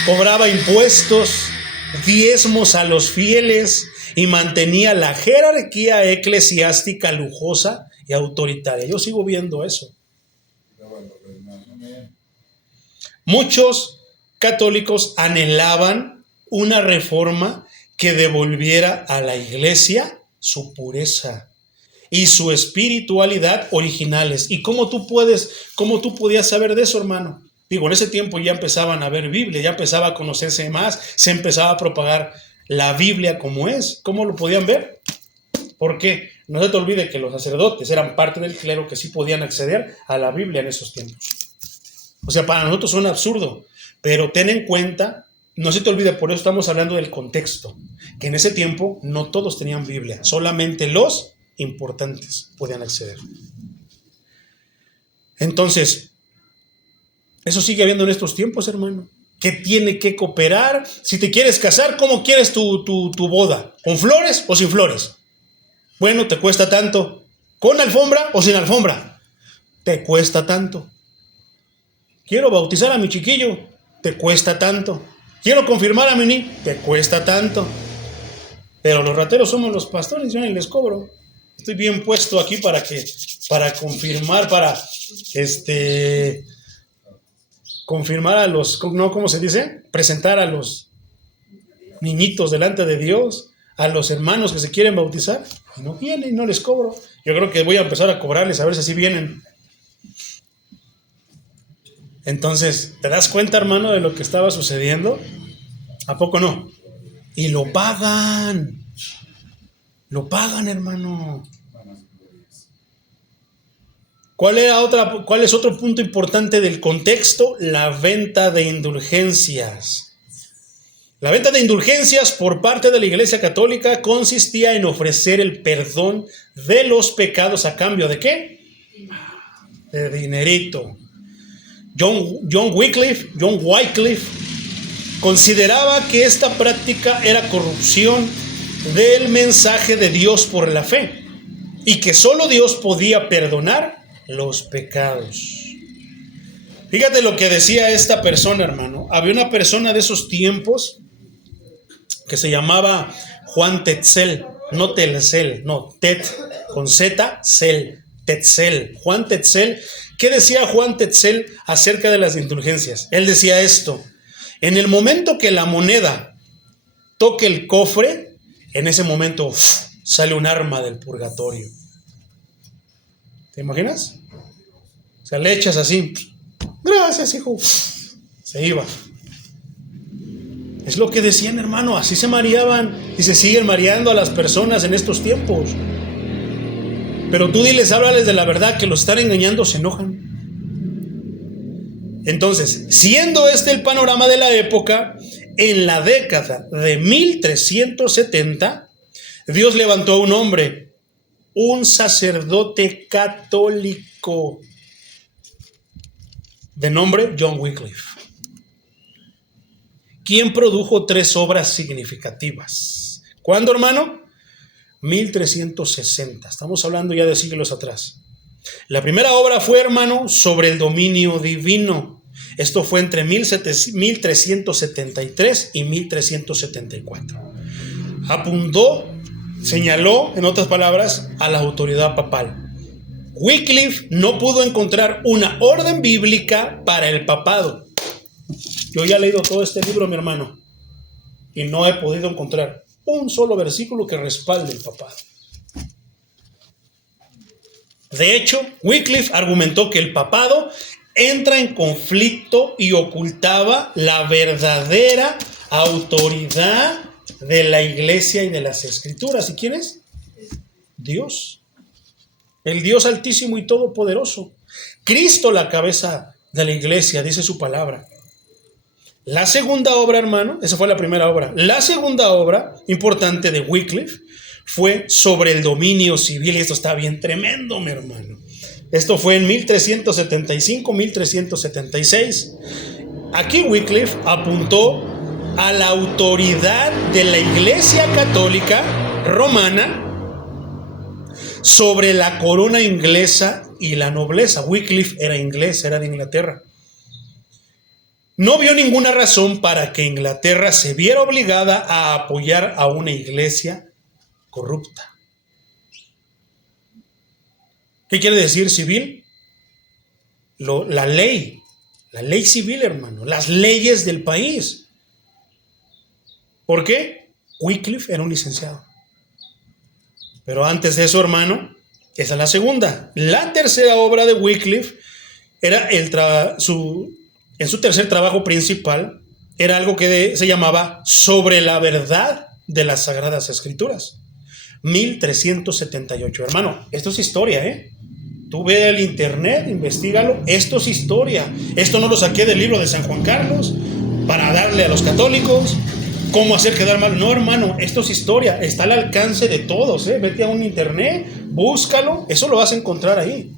Cobraba impuestos, diezmos a los fieles y mantenía la jerarquía eclesiástica lujosa y autoritaria. Yo sigo viendo eso. Muchos católicos anhelaban una reforma que devolviera a la iglesia su pureza y su espiritualidad originales. ¿Y cómo tú podías saber de eso, hermano? Digo, en ese tiempo ya empezaban a ver Biblia, ya empezaba a conocerse más, se empezaba a propagar la Biblia como es. ¿Cómo lo podían ver? Porque no se te olvide que los sacerdotes eran parte del clero que sí podían acceder a la Biblia en esos tiempos. O sea, para nosotros suena absurdo, pero ten en cuenta, no se te olvide, por eso estamos hablando del contexto, que en ese tiempo no todos tenían Biblia, solamente los importantes podían acceder. Entonces, eso sigue habiendo en estos tiempos, hermano, que tiene que cooperar. Si te quieres casar, ¿cómo quieres tu boda? ¿Con flores o sin flores? Bueno, te cuesta tanto. ¿Con alfombra o sin alfombra? Te cuesta tanto. Quiero bautizar a mi chiquillo, te cuesta tanto. Quiero confirmar a mi niño, te cuesta tanto. Pero los rateros somos los pastores, yo ni les cobro. Estoy bien puesto aquí para confirmar, confirmar a los, no, ¿cómo se dice? Presentar a los niñitos delante de Dios, a los hermanos que se quieren bautizar, y no vienen, no les cobro. Yo creo que voy a empezar a cobrarles a ver si así vienen. Entonces, ¿te das cuenta, hermano, de lo que estaba sucediendo? ¿A poco no? Y lo pagan, hermano. ¿Cuál es otro punto importante del contexto? La venta de indulgencias. La venta de indulgencias por parte de la Iglesia Católica consistía en ofrecer el perdón de los pecados a cambio ¿de qué? De dinerito. John Wycliffe consideraba que esta práctica era corrupción del mensaje de Dios por la fe y que solo Dios podía perdonar los pecados. Fíjate lo que decía esta persona, hermano. Había una persona de esos tiempos que se llamaba Juan Tetzel, no Telcel, no, Tet con Z, Cel, Tetzel, Juan Tetzel. ¿Qué decía Juan Tetzel acerca de las indulgencias? Él decía esto: en el momento que la moneda toque el cofre, en ese momento sale un arma del purgatorio. ¿Te imaginas? O sea, le echas así, gracias, hijo, se iba. Es lo que decían, hermano, así se mareaban y se siguen mareando a las personas en estos tiempos. Pero tú diles, háblales de la verdad, que los están engañando, se enojan. Entonces, siendo este el panorama de la época, en la década de 1370, Dios levantó a un hombre, un sacerdote católico, de nombre John Wycliffe, quien produjo 3 obras significativas. ¿Cuándo, hermano? 1360. Estamos hablando ya de siglos atrás. La primera obra fue, hermano, sobre el dominio divino. Esto fue entre 1373 y 1374. Apuntó, señaló, en otras palabras, a la autoridad papal. Wycliffe no pudo encontrar una orden bíblica para el papado. Yo ya he leído todo este libro, mi hermano, y no he podido encontrar un solo versículo que respalde el papado. De hecho, Wycliffe argumentó que el papado entra en conflicto y ocultaba la verdadera autoridad de la Iglesia y de las Escrituras. ¿Y quién es? Dios. El Dios altísimo y todopoderoso. Cristo, la cabeza de la Iglesia, dice su palabra. La segunda obra, hermano, esa fue la primera obra. La segunda obra importante de Wycliffe fue sobre el dominio civil, y esto está bien tremendo, mi hermano. Esto fue en 1375-1376. Aquí Wycliffe apuntó a la autoridad de la Iglesia Católica Romana sobre la corona inglesa y la nobleza. Wycliffe era inglés, era de Inglaterra. No vio ninguna razón para que Inglaterra se viera obligada a apoyar a una iglesia corrupta. ¿Qué quiere decir civil? La ley civil, hermano, las leyes del país. ¿Por qué? Wycliffe era un licenciado. Pero antes de eso, hermano, esa es la segunda. La tercera obra de Wycliffe era en su tercer trabajo principal, era algo que se llamaba Sobre la verdad de las Sagradas Escrituras. 1378. Hermano, esto es historia, ¿eh? Tú ve al internet, investígalo. Esto es historia. Esto no lo saqué del libro de San Juan Carlos para darle a los católicos cómo hacer quedar mal. No, hermano, esto es historia. Está al alcance de todos, ¿eh? Vete a un internet, búscalo. Eso lo vas a encontrar ahí.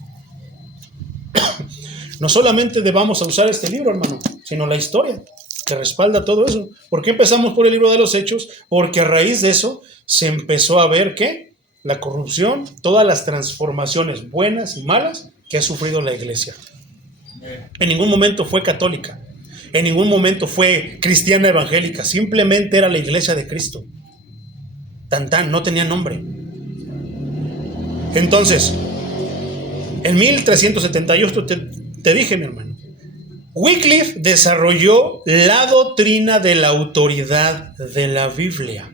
No solamente vamos a usar este libro, hermano, sino la historia que respalda todo eso. ¿Por qué empezamos por el libro de los Hechos? Porque a raíz de eso se empezó a ver ¿qué? La corrupción, todas las transformaciones buenas y malas que ha sufrido la iglesia. En ningún momento fue católica, en ningún momento fue cristiana evangélica, simplemente era la iglesia de Cristo. No tenía nombre. Entonces, en 1378 te dije, mi hermano, Wycliffe desarrolló la doctrina de la autoridad de la Biblia.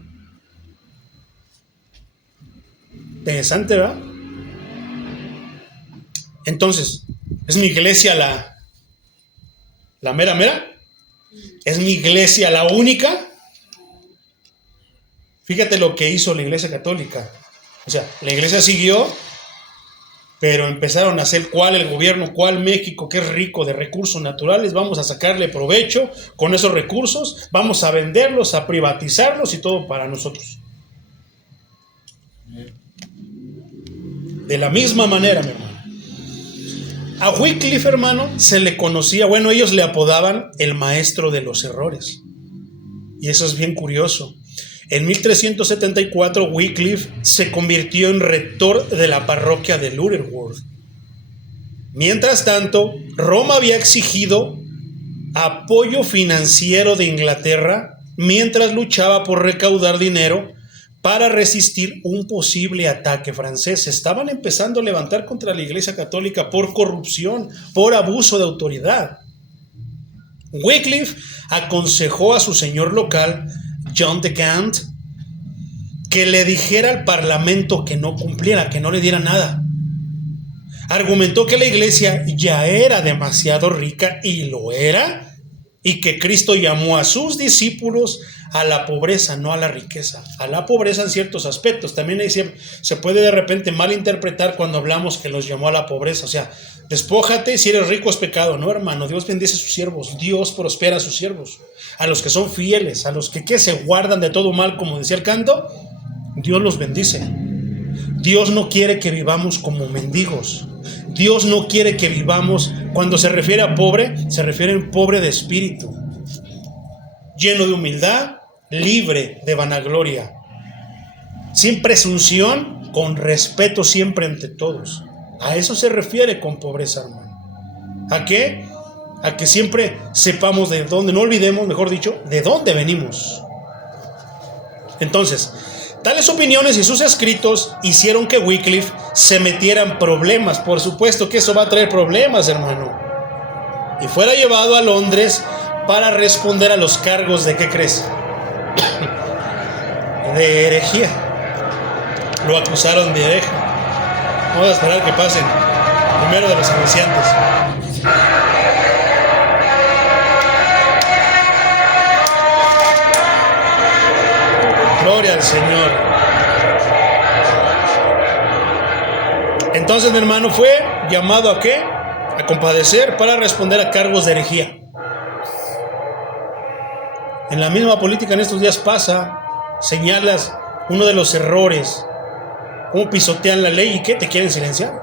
Interesante, ¿verdad? Entonces, ¿es mi iglesia la mera mera? ¿Es mi iglesia la única? Fíjate lo que hizo la iglesia católica. O sea, la iglesia siguió, pero empezaron a hacer cuál el gobierno, cuál México, que es rico de recursos naturales, vamos a sacarle provecho con esos recursos, vamos a venderlos, a privatizarlos y todo para nosotros. De la misma manera, mi hermano. A Wycliffe, hermano, se le conocía, bueno, ellos le apodaban el maestro de los errores. Y eso es bien curioso. En 1374, Wycliffe se convirtió en rector de la parroquia de Lutterworth. Mientras tanto, Roma había exigido apoyo financiero de Inglaterra mientras luchaba por recaudar dinero para resistir un posible ataque francés. Estaban empezando a levantar contra la Iglesia Católica por corrupción, por abuso de autoridad. Wycliffe aconsejó a su señor local, John de Gant, que le dijera al parlamento que no cumpliera, que no le diera nada. Argumentó que la iglesia ya era demasiado rica, y lo era, y que Cristo llamó a sus discípulos a la pobreza, no a la riqueza, a la pobreza en ciertos aspectos. También se puede de repente malinterpretar cuando hablamos que los llamó a la pobreza. O sea, despójate, si eres rico es pecado. No, hermano, Dios bendice a sus siervos, Dios prospera a sus siervos, a los que son fieles, a los que se guardan de todo mal, como decía el canto, Dios los bendice. Dios no quiere que vivamos como mendigos. Dios no quiere que vivamos, cuando se refiere a pobre, se refiere a pobre de espíritu, lleno de humildad, libre de vanagloria, sin presunción, con respeto siempre ante todos. A eso se refiere con pobreza, hermano. ¿A qué? A que siempre sepamos de dónde, no olvidemos, mejor dicho, de dónde venimos. Entonces, tales opiniones y sus escritos hicieron que Wycliffe se metiera en problemas. Por supuesto que eso va a traer problemas, hermano. Y fuera llevado a Londres para responder a los cargos de, ¿qué crees? De herejía. Lo acusaron de hereje. Vamos a esperar que pasen primero de los anunciantes. Gloria al Señor. Entonces, mi hermano, fue llamado ¿a qué? A compadecer para responder a cargos de herejía. En la misma política en estos días pasa, señalas uno de los errores, cómo pisotean la ley y ¿qué? ¿Te quieren silenciar?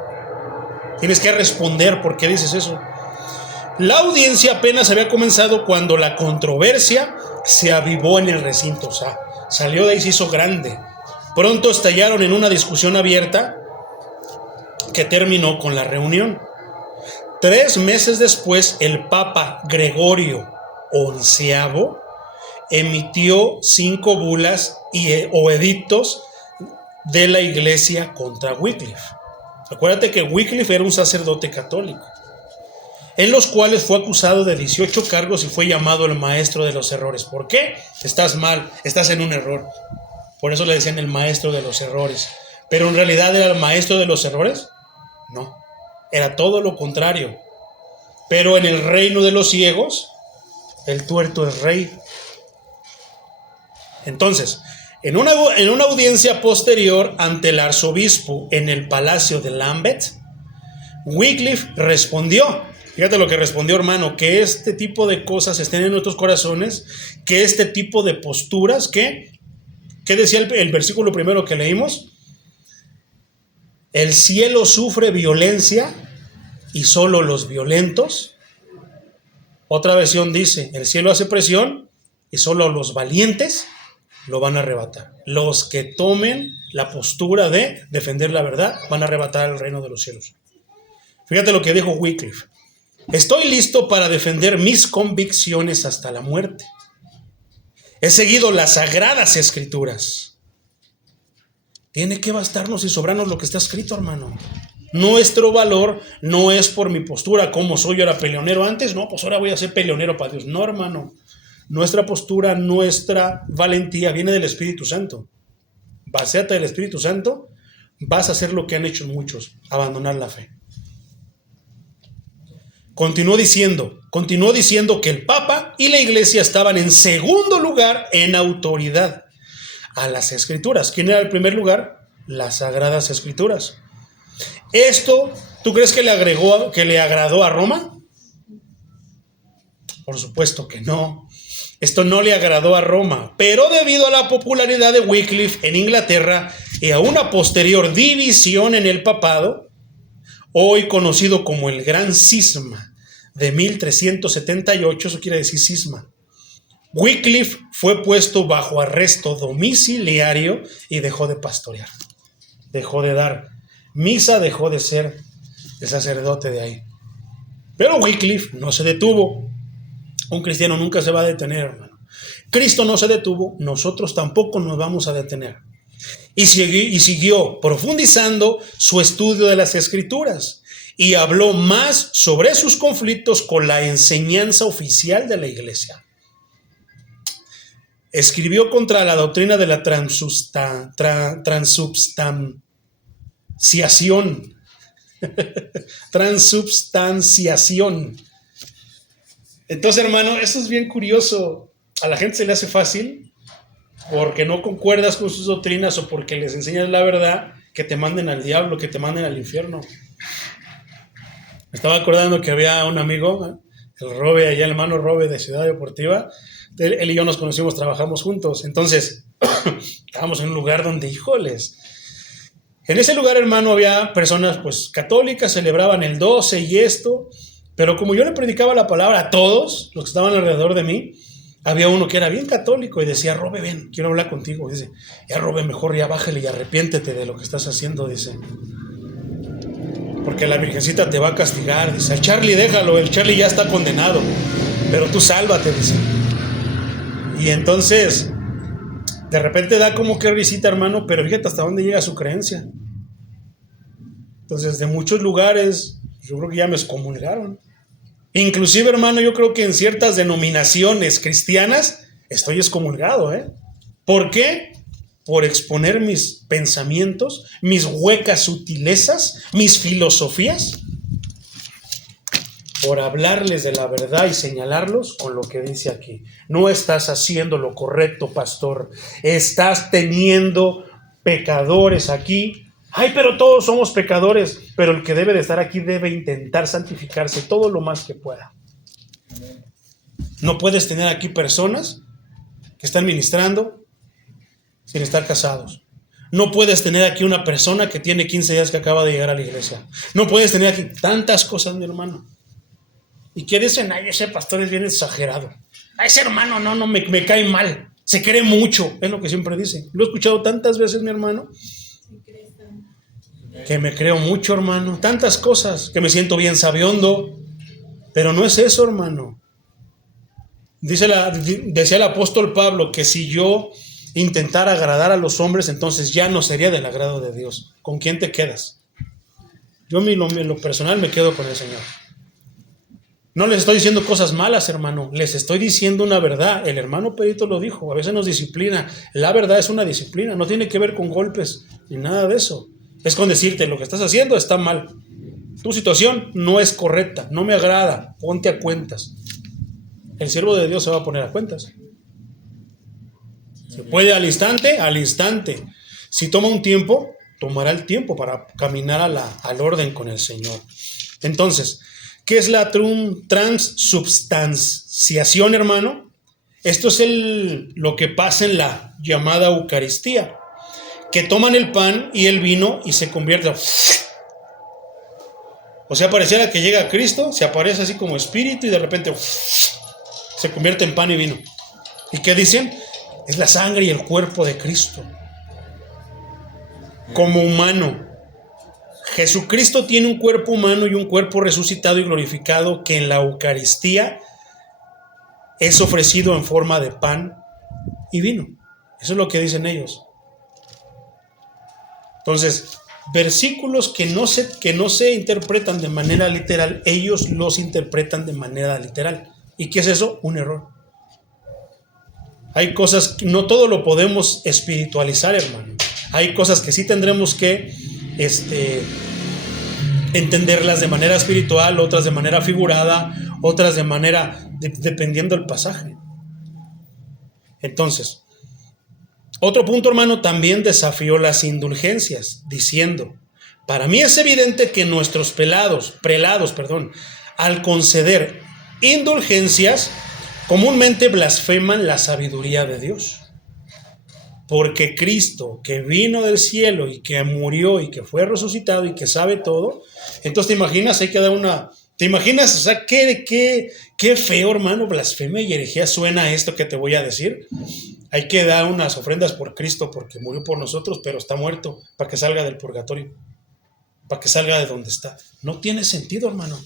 Tienes que responder por qué dices eso. La audiencia apenas había comenzado cuando la controversia se avivó en el recinto. O sea, salió de ahí, se hizo grande. Pronto estallaron en una discusión abierta que terminó con la reunión. 3 meses después, el Papa Gregorio XI emitió 5 bulas o edictos de la iglesia contra Wycliffe. Acuérdate que Wycliffe era un sacerdote católico, en los cuales fue acusado de 18 cargos y fue llamado el maestro de los errores. ¿Por qué? Estás mal, estás en un error. Por eso le decían el maestro de los errores. Pero en realidad era el maestro de los errores. No, era todo lo contrario. Pero en el reino de los ciegos, el tuerto es rey. Entonces, en una audiencia posterior ante el arzobispo en el palacio de Lambeth, Wycliffe respondió. Fíjate lo que respondió, hermano, que este tipo de cosas estén en nuestros corazones, que este tipo de posturas, ¿qué decía el versículo primero que leímos? El cielo sufre violencia y solo los violentos. Otra versión dice, el cielo hace presión y solo los valientes lo van a arrebatar. Los que tomen la postura de defender la verdad van a arrebatar el reino de los cielos. Fíjate lo que dijo Wycliffe. Estoy listo para defender mis convicciones hasta la muerte. He seguido las sagradas escrituras. Tiene que bastarnos y sobrarnos lo que está escrito, hermano. Nuestro valor no es por mi postura, como soy, yo era peleonero antes, no, pues ahora voy a ser peleonero para Dios. No, hermano. Nuestra postura, nuestra valentía viene del Espíritu Santo. Baséate del Espíritu Santo, vas a hacer lo que han hecho muchos, abandonar la fe. Continuó diciendo que el Papa y la Iglesia estaban en segundo lugar en autoridad a las Escrituras. ¿Quién era el primer lugar? Las Sagradas Escrituras. ¿Esto, tú crees que le agradó a Roma? Por supuesto que no. Esto no le agradó a Roma, pero debido a la popularidad de Wycliffe en Inglaterra y a una posterior división en el papado, hoy conocido como el Gran Cisma de 1378, eso quiere decir cisma, Wycliffe fue puesto bajo arresto domiciliario y dejó de pastorear, dejó de dar misa, dejó de ser el sacerdote de ahí. Pero Wycliffe no se detuvo. Un cristiano nunca se va a detener, hermano. Cristo no se detuvo, nosotros tampoco nos vamos a detener. Y siguió profundizando su estudio de las Escrituras y habló más sobre sus conflictos con la enseñanza oficial de la Iglesia. Escribió contra la doctrina de la transubstanciación. Transubstanciación. Entonces, hermano, eso es bien curioso. A la gente se le hace fácil porque no concuerdas con sus doctrinas o porque les enseñas la verdad, que te manden al diablo, que te manden al infierno. Me estaba acordando que había un amigo, el Robe, allá el hermano Robe de Ciudad Deportiva. Él y yo nos conocimos, trabajamos juntos. Entonces, estábamos en un lugar donde, híjoles, en ese lugar, hermano, había personas pues católicas, celebraban el 12 y esto, pero como yo le predicaba la palabra a todos los que estaban alrededor de mí, había uno que era bien católico y decía: Robe, ven, quiero hablar contigo. Dice: ya, Robe, mejor ya bájale y arrepiéntete de lo que estás haciendo, dice, porque la Virgencita te va a castigar. Dice: al Charlie déjalo, el Charlie ya está condenado, pero tú sálvate, dice. Y entonces, de repente da como que risita, hermano, pero fíjate hasta dónde llega su creencia. Entonces, de muchos lugares, yo creo que ya me excomulgaron. Inclusive, hermano, yo creo que en ciertas denominaciones cristianas estoy excomulgado, ¿eh? ¿Por qué? Por exponer mis pensamientos, mis huecas sutilezas, mis filosofías, por hablarles de la verdad y señalarlos con lo que dice aquí. No estás haciendo lo correcto, pastor. Estás teniendo pecadores aquí. Ay, pero todos somos pecadores. Pero el que debe de estar aquí debe intentar santificarse todo lo más que pueda. No puedes tener aquí personas que están ministrando sin estar casados. No puedes tener aquí una persona que tiene 15 días que acaba de llegar a la iglesia. No puedes tener aquí tantas cosas, mi hermano. ¿Y qué dicen? Ay, ese pastor es bien exagerado. Ay, ese hermano no me cae mal. Se cree mucho. Es lo que siempre dicen. Lo he escuchado tantas veces, mi hermano, que me creo mucho, hermano. Tantas cosas, que me siento bien sabiondo. Pero no es eso, hermano. Decía el apóstol Pablo que si yo intentara agradar a los hombres, entonces ya no sería del agrado de Dios. ¿Con quién te quedas? Yo en lo personal me quedo con el Señor. No les estoy diciendo cosas malas, hermano. Les estoy diciendo una verdad. El hermano Pedrito lo dijo. A veces nos disciplina. La verdad es una disciplina. No tiene que ver con golpes ni nada de eso. Es con decirte: lo que estás haciendo está mal. Tu situación no es correcta. No me agrada. Ponte a cuentas. El siervo de Dios se va a poner a cuentas. Se puede al instante, al instante. Si toma un tiempo, tomará el tiempo para caminar al orden con el Señor. Entonces, ¿qué es la transubstanciación, hermano? Esto es lo que pasa en la llamada Eucaristía, que toman el pan y el vino y se convierte. O sea, pareciera que llega Cristo, se aparece así como espíritu y de repente se convierte en pan y vino. ¿Y qué dicen? Es la sangre y el cuerpo de Cristo. Como humano. Jesucristo tiene un cuerpo humano y un cuerpo resucitado y glorificado que en la Eucaristía es ofrecido en forma de pan y vino. Eso es lo que dicen ellos. Entonces, versículos que no se interpretan de manera literal, ellos los interpretan de manera literal. ¿Y qué es eso? Un error. Hay cosas, no todo lo podemos espiritualizar, hermano. Hay cosas que sí tendremos que entenderlas de manera espiritual, otras de manera figurada, otras de manera, dependiendo del pasaje. Entonces, otro punto, hermano, también desafió las indulgencias, diciendo: para mí es evidente que nuestros prelados, al conceder indulgencias, comúnmente blasfeman la sabiduría de Dios. Porque Cristo, que vino del cielo y que murió y que fue resucitado y que sabe todo, entonces te imaginas, o sea, qué feo, hermano, blasfemia y herejía suena esto que te voy a decir. Hay que dar unas ofrendas por Cristo porque murió por nosotros, pero está muerto para que salga del purgatorio, para que salga de donde está. No tiene sentido, hermano.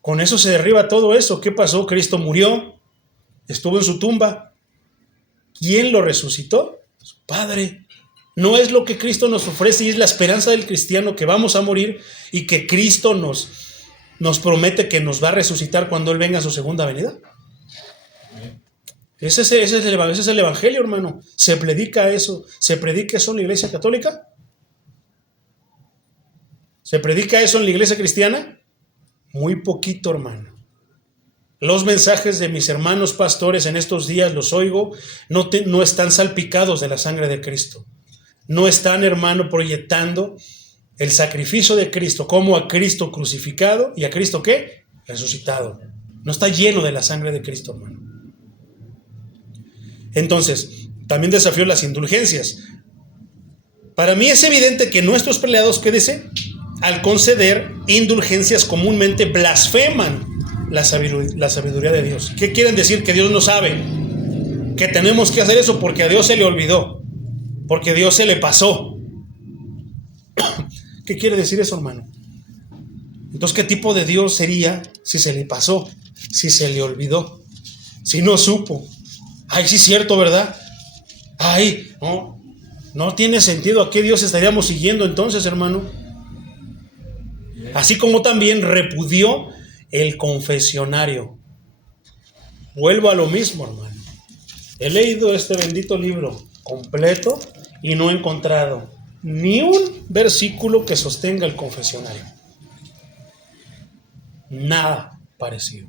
Con eso se derriba todo eso. ¿Qué pasó? Cristo murió, estuvo en su tumba. ¿Quién lo resucitó? Su Padre. No es lo que Cristo nos ofrece y es la esperanza del cristiano que vamos a morir y que Cristo nos promete que nos va a resucitar cuando Él venga a su segunda venida. Ese es el evangelio, hermano. ¿Se predica eso? ¿Se predica eso en la iglesia católica? ¿Se predica eso en la iglesia cristiana? Muy poquito, hermano. Los mensajes de mis hermanos pastores en estos días los oigo, no están salpicados de la sangre de Cristo. No están, hermano, proyectando el sacrificio de Cristo como a Cristo crucificado y a Cristo ¿qué? Resucitado. No está lleno de la sangre de Cristo, hermano. Entonces, también desafió las indulgencias. Para mí es evidente que nuestros prelados, ¿qué dice? Al conceder indulgencias comúnmente blasfeman la sabiduría de Dios. ¿Qué quieren decir? Que Dios no sabe. Que tenemos que hacer eso porque a Dios se le olvidó. Porque a Dios se le pasó. ¿Qué quiere decir eso, hermano? Entonces, ¿qué tipo de Dios sería si se le pasó? Si se le olvidó. Si no supo. Ay, sí es cierto, ¿verdad? Ay, no tiene sentido. ¿A qué Dios estaríamos siguiendo entonces, hermano? Así como también repudió el confesionario. Vuelvo a lo mismo, hermano. He leído este bendito libro completo y no he encontrado ni un versículo que sostenga el confesionario. Nada parecido.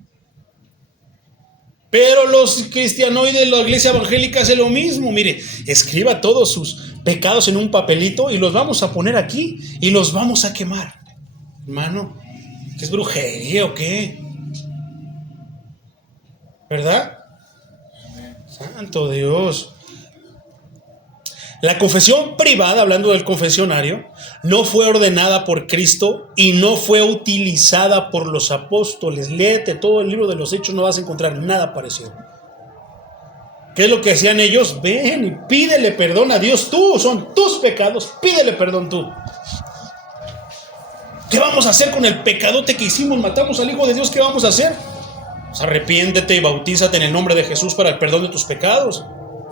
Pero los cristianoides de la iglesia evangélica hacen lo mismo. Mire, escriba todos sus pecados en un papelito y los vamos a poner aquí y los vamos a quemar. Hermano, ¿qué es brujería o qué? ¿Verdad? Santo Dios. La confesión privada, hablando del confesionario, no fue ordenada por Cristo y no fue utilizada por los apóstoles. Léete todo el libro de los Hechos, no vas a encontrar nada parecido. ¿Qué es lo que hacían ellos? Ven y pídele perdón a Dios tú, son tus pecados, pídele perdón tú. ¿Qué vamos a hacer con el pecadote que hicimos? Matamos al Hijo de Dios, ¿qué vamos a hacer? Pues arrepiéntete y bautízate en el nombre de Jesús para el perdón de tus pecados.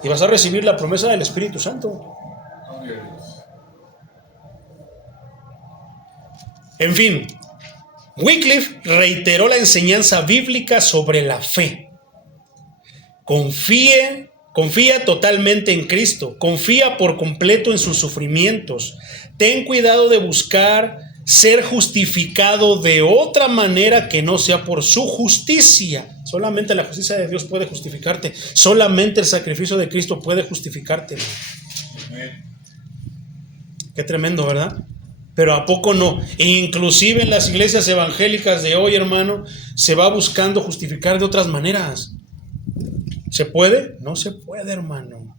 Y vas a recibir la promesa del Espíritu Santo. En fin, Wycliffe reiteró la enseñanza bíblica sobre la fe. Confía totalmente en Cristo. Confía por completo en sus sufrimientos. Ten cuidado de buscar ser justificado de otra manera que no sea por su justicia. Solamente la justicia de Dios puede justificarte. Solamente el sacrificio de Cristo puede justificarte. Amén. Qué tremendo, ¿verdad? Pero ¿a poco no? E inclusive en las iglesias evangélicas de hoy, hermano, se va buscando justificar de otras maneras. ¿Se puede? No se puede, hermano.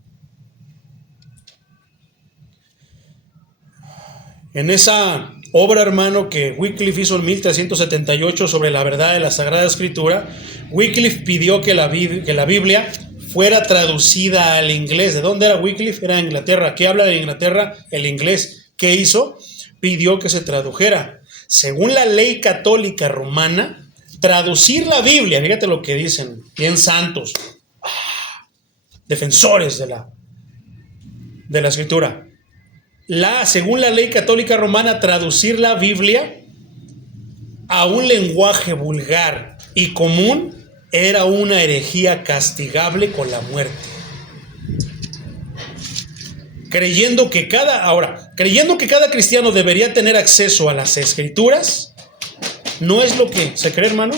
En esa obra, hermano, que Wycliffe hizo en 1378 sobre la verdad de la Sagrada Escritura, Wycliffe pidió que la Biblia fuera traducida al inglés. ¿De dónde era Wycliffe? Era Inglaterra. ¿Qué habla de Inglaterra? El inglés. ¿Qué hizo? Pidió que se tradujera. Según la ley católica romana, traducir la Biblia, fíjate lo que dicen, bien santos, defensores de la Escritura. según la ley católica romana, traducir la Biblia a un lenguaje vulgar y común era una herejía castigable con la muerte. Creyendo que cada cristiano debería tener acceso a las escrituras, ¿no es lo que se cree, hermano?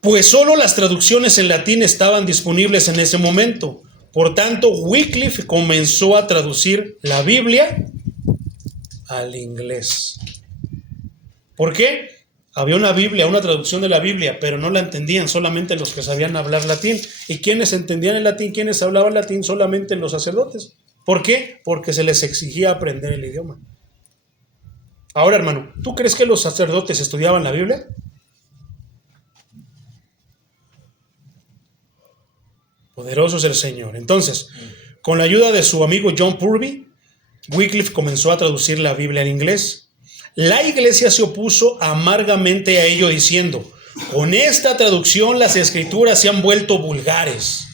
Pues solo las traducciones en latín estaban disponibles en ese momento. Por tanto, Wycliffe comenzó a traducir la Biblia al inglés. ¿Por qué? Había una Biblia, una traducción de la Biblia, pero no la entendían solamente los que sabían hablar latín. ¿Y quiénes entendían el latín? ¿Quiénes hablaban latín? Solamente los sacerdotes. ¿Por qué? Porque se les exigía aprender el idioma. Ahora, hermano, ¿tú crees que los sacerdotes estudiaban la Biblia? Poderoso es el Señor. Entonces, con la ayuda de su amigo John Purvey, Wycliffe comenzó a traducir la Biblia al inglés. La iglesia se opuso amargamente a ello diciendo: con esta traducción las escrituras se han vuelto vulgares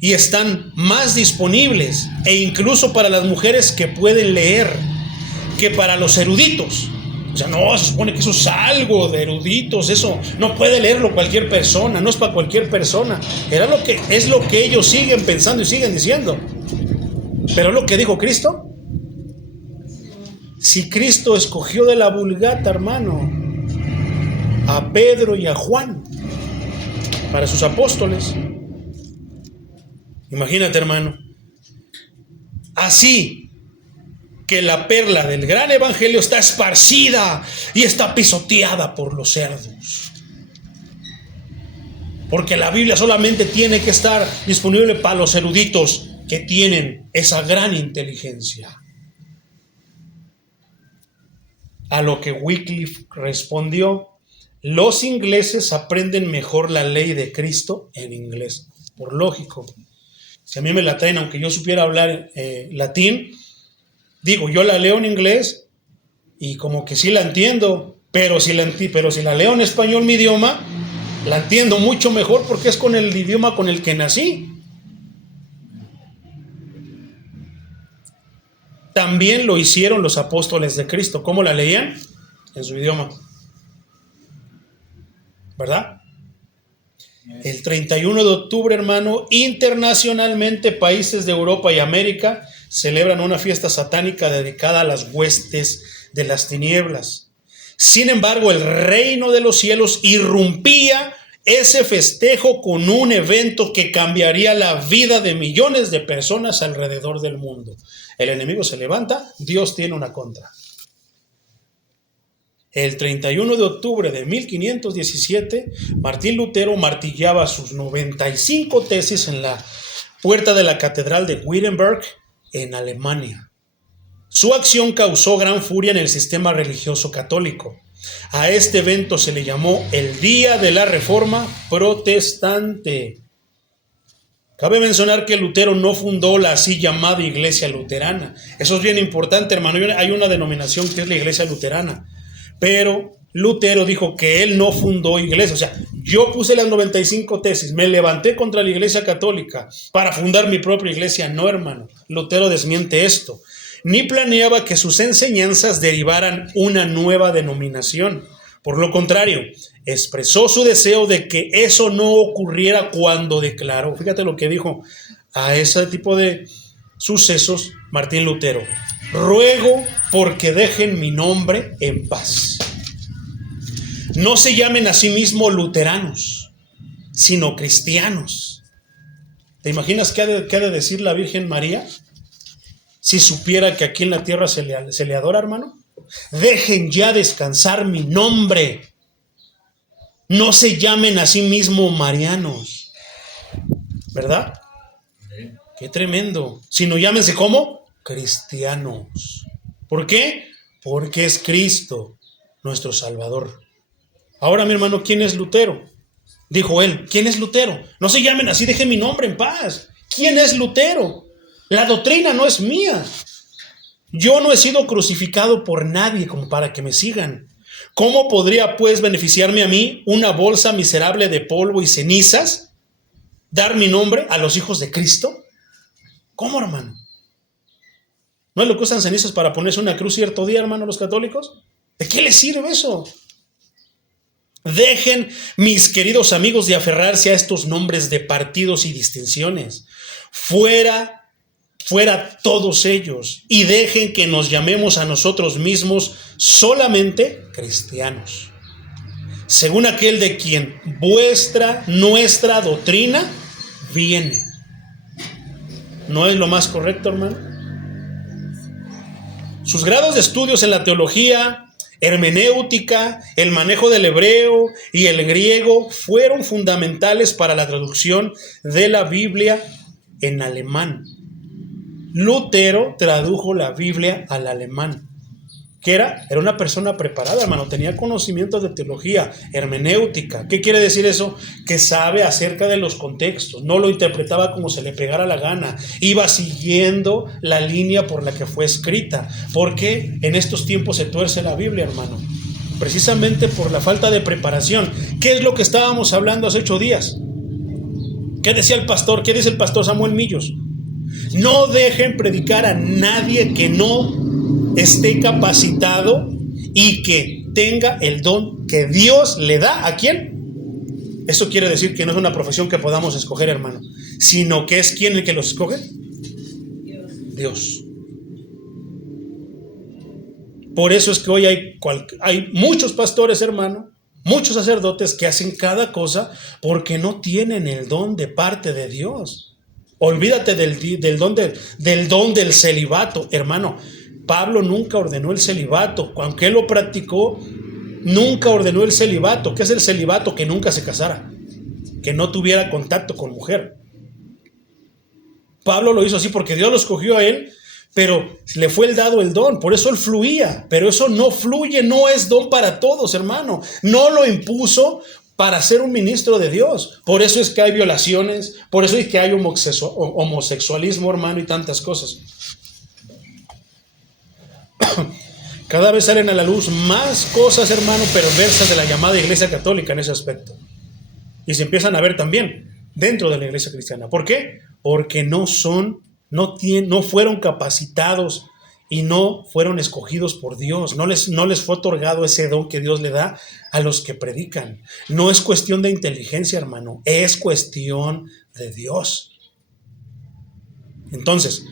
y están más disponibles, e incluso para las mujeres que pueden leer, que para los eruditos. O sea, no, se supone que eso es algo de eruditos, eso no puede leerlo cualquier persona, no es para cualquier persona. Es lo que ellos siguen pensando y siguen diciendo. Pero lo que dijo Cristo. Si Cristo escogió de la Vulgata, hermano, a Pedro y a Juan para sus apóstoles, imagínate, hermano, así que la perla del gran evangelio está esparcida y está pisoteada por los cerdos, porque la Biblia solamente tiene que estar disponible para los eruditos que tienen esa gran inteligencia. A lo que Wycliffe respondió: los ingleses aprenden mejor la ley de Cristo en inglés. Por lógico, si a mí me la traen, aunque yo supiera hablar latín, digo, yo la leo en inglés y como que sí la entiendo, pero si la leo en español, mi idioma, la entiendo mucho mejor porque es con el idioma con el que nací. También lo hicieron los apóstoles de Cristo. ¿Cómo la leían? En su idioma. ¿Verdad? El 31 de octubre, hermano, internacionalmente países de Europa y América celebran una fiesta satánica dedicada a las huestes de las tinieblas. Sin embargo, el reino de los cielos irrumpía ese festejo con un evento que cambiaría la vida de millones de personas alrededor del mundo. El enemigo se levanta, Dios tiene una contra. El 31 de octubre de 1517, Martín Lutero martillaba sus 95 tesis en la puerta de la catedral de Wittenberg, en Alemania. Su acción causó gran furia en el sistema religioso católico. A este evento se le llamó el Día de la Reforma Protestante. Cabe mencionar que Lutero no fundó la así llamada Iglesia Luterana. Eso es bien importante, hermano. Hay una denominación que es la Iglesia Luterana. Pero Lutero dijo que él no fundó iglesia. O sea, yo puse las 95 tesis, me levanté contra la Iglesia Católica para fundar mi propia iglesia. No, hermano. Lutero desmiente esto. Ni planeaba que sus enseñanzas derivaran una nueva denominación. Por lo contrario, expresó su deseo de que eso no ocurriera cuando declaró, fíjate lo que dijo a ese tipo de sucesos Martín Lutero: ruego porque dejen mi nombre en paz. No se llamen a sí mismos luteranos, sino cristianos. ¿Te imaginas qué ha de decir la Virgen María si supiera que aquí en la tierra se le adora, hermano? Dejen ya descansar mi nombre. No se llamen a sí mismos marianos. ¿Verdad? Qué tremendo. Sino llámense ¿cómo? Cristianos. ¿Por qué? Porque es Cristo nuestro Salvador. Ahora, mi hermano, ¿quién es Lutero? Dijo él, ¿quién es Lutero? No se llamen así, dejen mi nombre en paz. ¿Quién es Lutero? La doctrina no es mía. Yo no he sido crucificado por nadie como para que me sigan. ¿Cómo podría pues beneficiarme a mí una bolsa miserable de polvo y cenizas? ¿Dar mi nombre a los hijos de Cristo? ¿Cómo, hermano? ¿No es lo que usan cenizas para ponerse una cruz cierto día, hermano, los católicos? ¿De qué les sirve eso? Dejen, mis queridos amigos, de aferrarse a estos nombres de partidos y distinciones. Fuera todos ellos, y dejen que nos llamemos a nosotros mismos solamente cristianos, según aquel de quien nuestra doctrina viene. ¿No es lo más correcto, hermano? Sus grados de estudios en la teología, hermenéutica, el manejo del hebreo y el griego fueron fundamentales para la traducción de la Biblia en alemán. Lutero tradujo la Biblia al alemán. ¿Qué era? Era una persona preparada, hermano. Tenía conocimientos de teología, hermenéutica. ¿Qué quiere decir eso? Que sabe acerca de los contextos. No lo interpretaba como se le pegara la gana. Iba siguiendo la línea por la que fue escrita. ¿Por qué en estos tiempos se tuerce la Biblia, hermano? Precisamente por la falta de preparación. ¿Qué es lo que estábamos hablando hace 8 días? ¿Qué decía el pastor? ¿Qué dice el pastor Samuel Millos? No dejen predicar a nadie que no esté capacitado y que tenga el don que Dios le da. ¿A quién? Eso quiere decir que no es una profesión que podamos escoger, hermano, sino que es ¿quién el que los escoge? Dios. Por eso es que hoy hay muchos pastores, hermano, muchos sacerdotes que hacen cada cosa porque no tienen el don de parte de Dios. Olvídate del don del celibato, hermano. Pablo nunca ordenó el celibato, aunque él lo practicó, nunca ordenó el celibato. ¿Qué es el celibato? Que nunca se casara, que no tuviera contacto con mujer. Pablo lo hizo así porque Dios lo escogió a él, pero le fue dado el don, por eso él fluía, pero eso no fluye, no es don para todos, hermano. No lo impuso para ser un ministro de Dios. Por eso es que hay violaciones, por eso es que hay homosexualismo, hermano, y tantas cosas. Cada vez salen a la luz más cosas, hermano, perversas de la llamada Iglesia Católica en ese aspecto. Y se empiezan a ver también dentro de la Iglesia cristiana. ¿Por qué? Porque no fueron capacitados y no fueron escogidos por Dios. No les fue otorgado ese don que Dios le da a los que predican. No es cuestión de inteligencia, hermano, es cuestión de Dios. Entonces,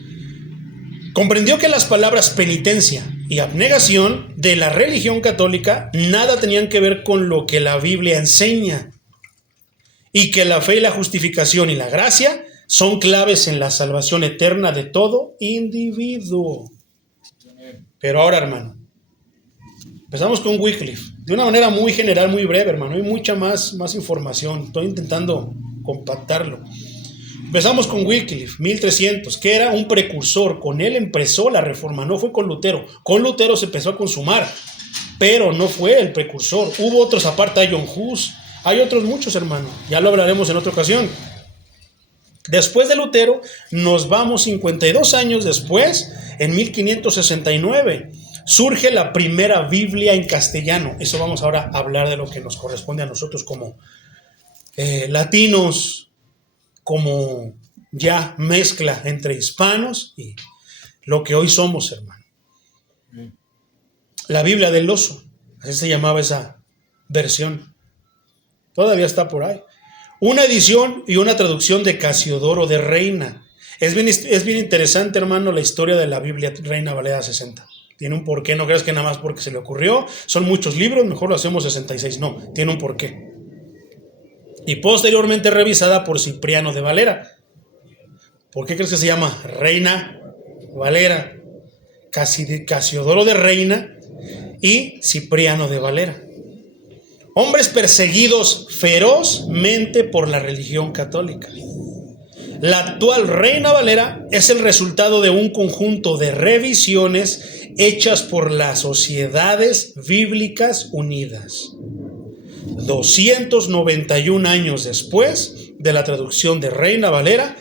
comprendió que las palabras penitencia y abnegación de la religión católica nada tenían que ver con lo que la Biblia enseña, y que la fe y la justificación y la gracia son claves en la salvación eterna de todo individuo. Pero ahora, hermano, empezamos con Wycliffe, de una manera muy general, muy breve, hermano. Hay mucha más información, estoy intentando compactarlo. Empezamos con Wycliffe, 1300, que era un precursor. Con él empezó la reforma, no fue con Lutero. Con Lutero se empezó a consumar, pero no fue el precursor. Hubo otros aparte, hay John Hus, hay otros muchos, hermano. Ya lo hablaremos en otra ocasión. Después de Lutero, nos vamos 52 años después, en 1569. Surge la primera Biblia en castellano. Eso vamos ahora a hablar de lo que nos corresponde a nosotros como latinos, como ya mezcla entre hispanos y lo que hoy somos, hermano. La Biblia del oso, así se llamaba esa versión. Todavía está por ahí. Una edición y una traducción de Casiodoro de Reina. Es bien interesante, hermano, la historia de la Biblia Reina Valera 60. Tiene un porqué, no creas que nada más porque se le ocurrió. Son muchos libros, mejor lo hacemos 66. No, tiene un porqué. Y posteriormente revisada por Cipriano de Valera. ¿Por qué crees que se llama Reina Valera? Casiodoro de Reina y Cipriano de Valera. Hombres perseguidos ferozmente por la religión católica. La actual Reina Valera es el resultado de un conjunto de revisiones hechas por las Sociedades Bíblicas Unidas. 291 años después de la traducción de Reina Valera,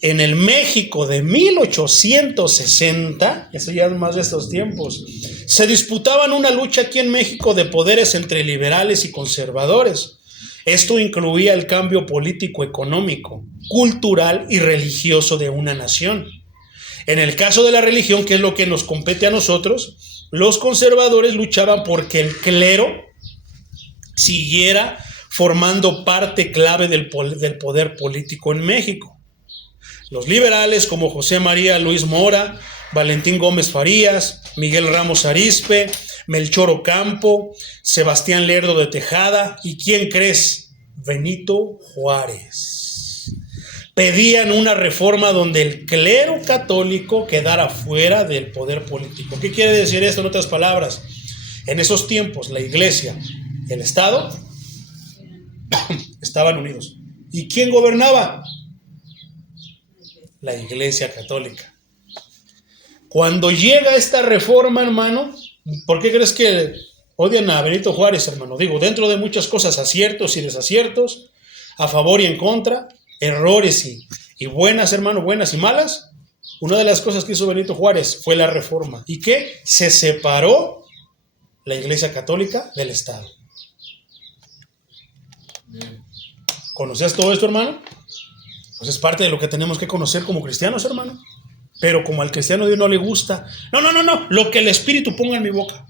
en el México de 1860, eso ya es más de estos tiempos, se disputaban una lucha aquí en México de poderes entre liberales y conservadores. Esto incluía el cambio político, económico, cultural y religioso de una nación. En el caso de la religión, que es lo que nos compete a nosotros, los conservadores luchaban porque el clero siguiera formando parte clave del poder político en México. Los liberales como José María Luis Mora, Valentín Gómez Farías, Miguel Ramos Arizpe, Melchor Ocampo, Sebastián Lerdo de Tejada y ¿quién crees? Benito Juárez. Pedían una reforma donde el clero católico quedara fuera del poder político. ¿Qué quiere decir esto en otras palabras? En esos tiempos la iglesia y el Estado estaban unidos. ¿Y quién gobernaba? La iglesia católica. Cuando llega esta reforma, hermano, ¿por qué crees que odian a Benito Juárez, hermano? Digo, dentro de muchas cosas, aciertos y desaciertos, a favor y en contra, errores y buenas, hermano, buenas y malas. Una de las cosas que hizo Benito Juárez fue la reforma. ¿Y qué? Se separó la iglesia católica del Estado. ¿Conocías todo esto, hermano? Pues es parte de lo que tenemos que conocer como cristianos, hermano. Pero como al cristiano Dios no le gusta, no, lo que el Espíritu ponga en mi boca.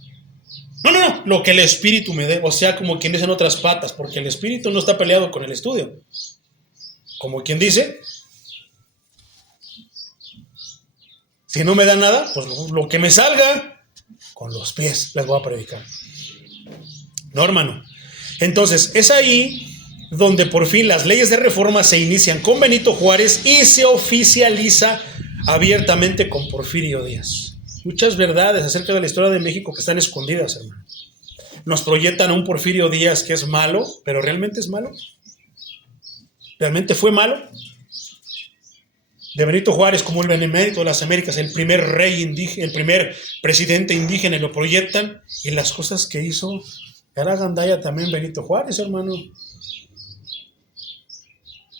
No, lo que el Espíritu me dé. O sea, como quien dice en otras patas, porque el Espíritu no está peleado con el estudio. Como quien dice, si no me da nada, pues lo que me salga, con los pies les voy a predicar. No, hermano. Entonces, es ahí donde por fin las leyes de reforma se inician con Benito Juárez y se oficializa abiertamente con Porfirio Díaz. Muchas verdades acerca de la historia de México que están escondidas, hermano. Nos proyectan a un Porfirio Díaz que es malo, pero ¿realmente es malo? ¿Realmente fue malo? De Benito Juárez como el benemérito de las Américas, el primer rey indígena, el primer presidente indígena, y lo proyectan, y las cosas que hizo, era gandalla también Benito Juárez, hermano.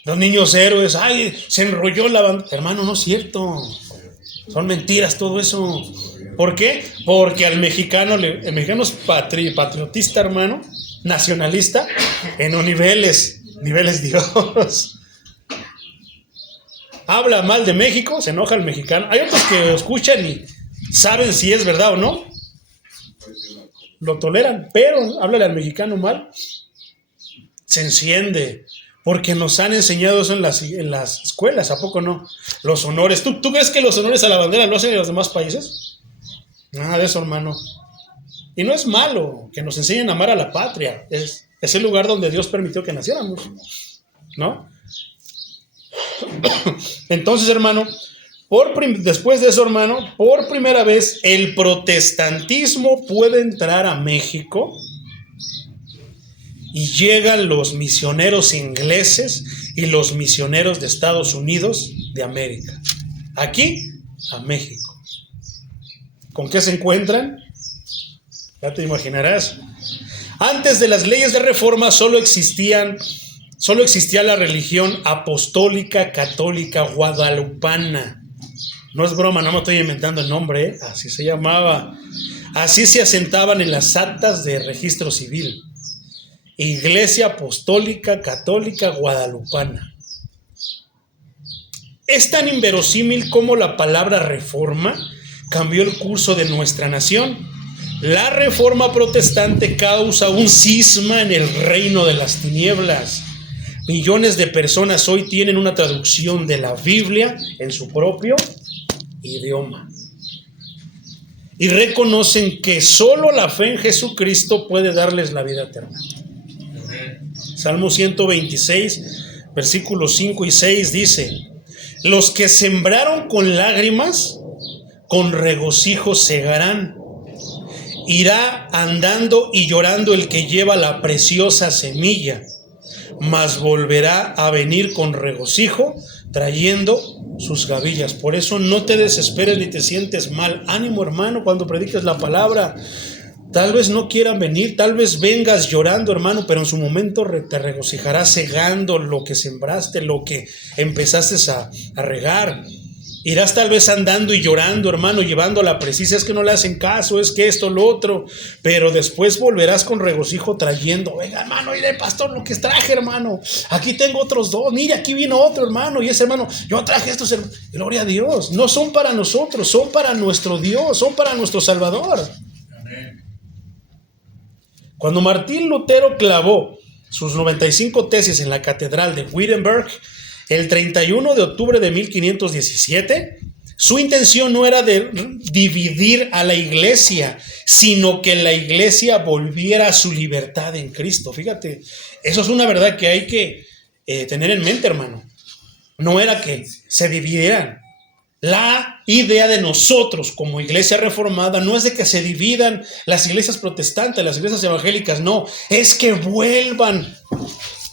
Los niños héroes, ay, se enrolló la banda. Hermano, no es cierto. Son mentiras todo eso. ¿Por qué? Porque el mexicano es patriotista, hermano, nacionalista, en los niveles Dios. Habla mal de México, se enoja el mexicano. Hay otros que escuchan y saben si es verdad o no. Lo toleran, pero háblale al mexicano mal, se enciende. Porque nos han enseñado eso en las escuelas, ¿a poco no? Los honores. ¿Tú crees que los honores a la bandera lo hacen en los demás países? Nada de eso, hermano. Y no es malo que nos enseñen a amar a la patria. Es el lugar donde Dios permitió que naciéramos, ¿no? Entonces, hermano, después de eso, hermano, por primera vez el protestantismo puede entrar a México. Y llegan los misioneros ingleses y los misioneros de Estados Unidos de América. Aquí, a México. ¿Con qué se encuentran? Ya te imaginarás. Antes de las leyes de reforma solo existía la religión apostólica católica guadalupana. No es broma, no me estoy inventando el nombre, ¿eh? Así se llamaba. Así se asentaban en las actas de registro civil. Iglesia Apostólica Católica Guadalupana. Es tan inverosímil como la palabra reforma cambió el curso de nuestra nación. La reforma protestante causa un cisma en el reino de las tinieblas. Millones de personas hoy tienen una traducción de la Biblia en su propio idioma. Y reconocen que solo la fe en Jesucristo puede darles la vida eterna. Salmo 126, versículos 5 y 6 dice: los que sembraron con lágrimas, con regocijo segarán. Irá andando y llorando el que lleva la preciosa semilla, mas volverá a venir con regocijo, trayendo sus gavillas. Por eso no te desesperes ni te sientes mal. Ánimo, hermano, cuando prediques la palabra. Tal vez no quieran venir, tal vez vengas llorando, hermano, pero en su momento te regocijarás segando lo que sembraste, lo que empezaste a regar. Irás tal vez andando y llorando, hermano, llevando la precisa, es que no le hacen caso, es que esto, lo otro, pero después volverás con regocijo trayendo, venga, hermano, mire, pastor, lo que traje, hermano, aquí tengo otros dos, mire, aquí vino otro, hermano, y ese hermano, yo traje estos, gloria a Dios, no son para nosotros, son para nuestro Dios, son para nuestro Salvador. Amén. Cuando Martín Lutero clavó sus 95 tesis en la catedral de Wittenberg, el 31 de octubre de 1517, su intención no era de dividir a la iglesia, sino que la iglesia volviera a su libertad en Cristo. Fíjate, eso es una verdad que hay que tener en mente, hermano. No era que se dividieran. La idea de nosotros como iglesia reformada no es de que se dividan las iglesias protestantes, las iglesias evangélicas, no, es que vuelvan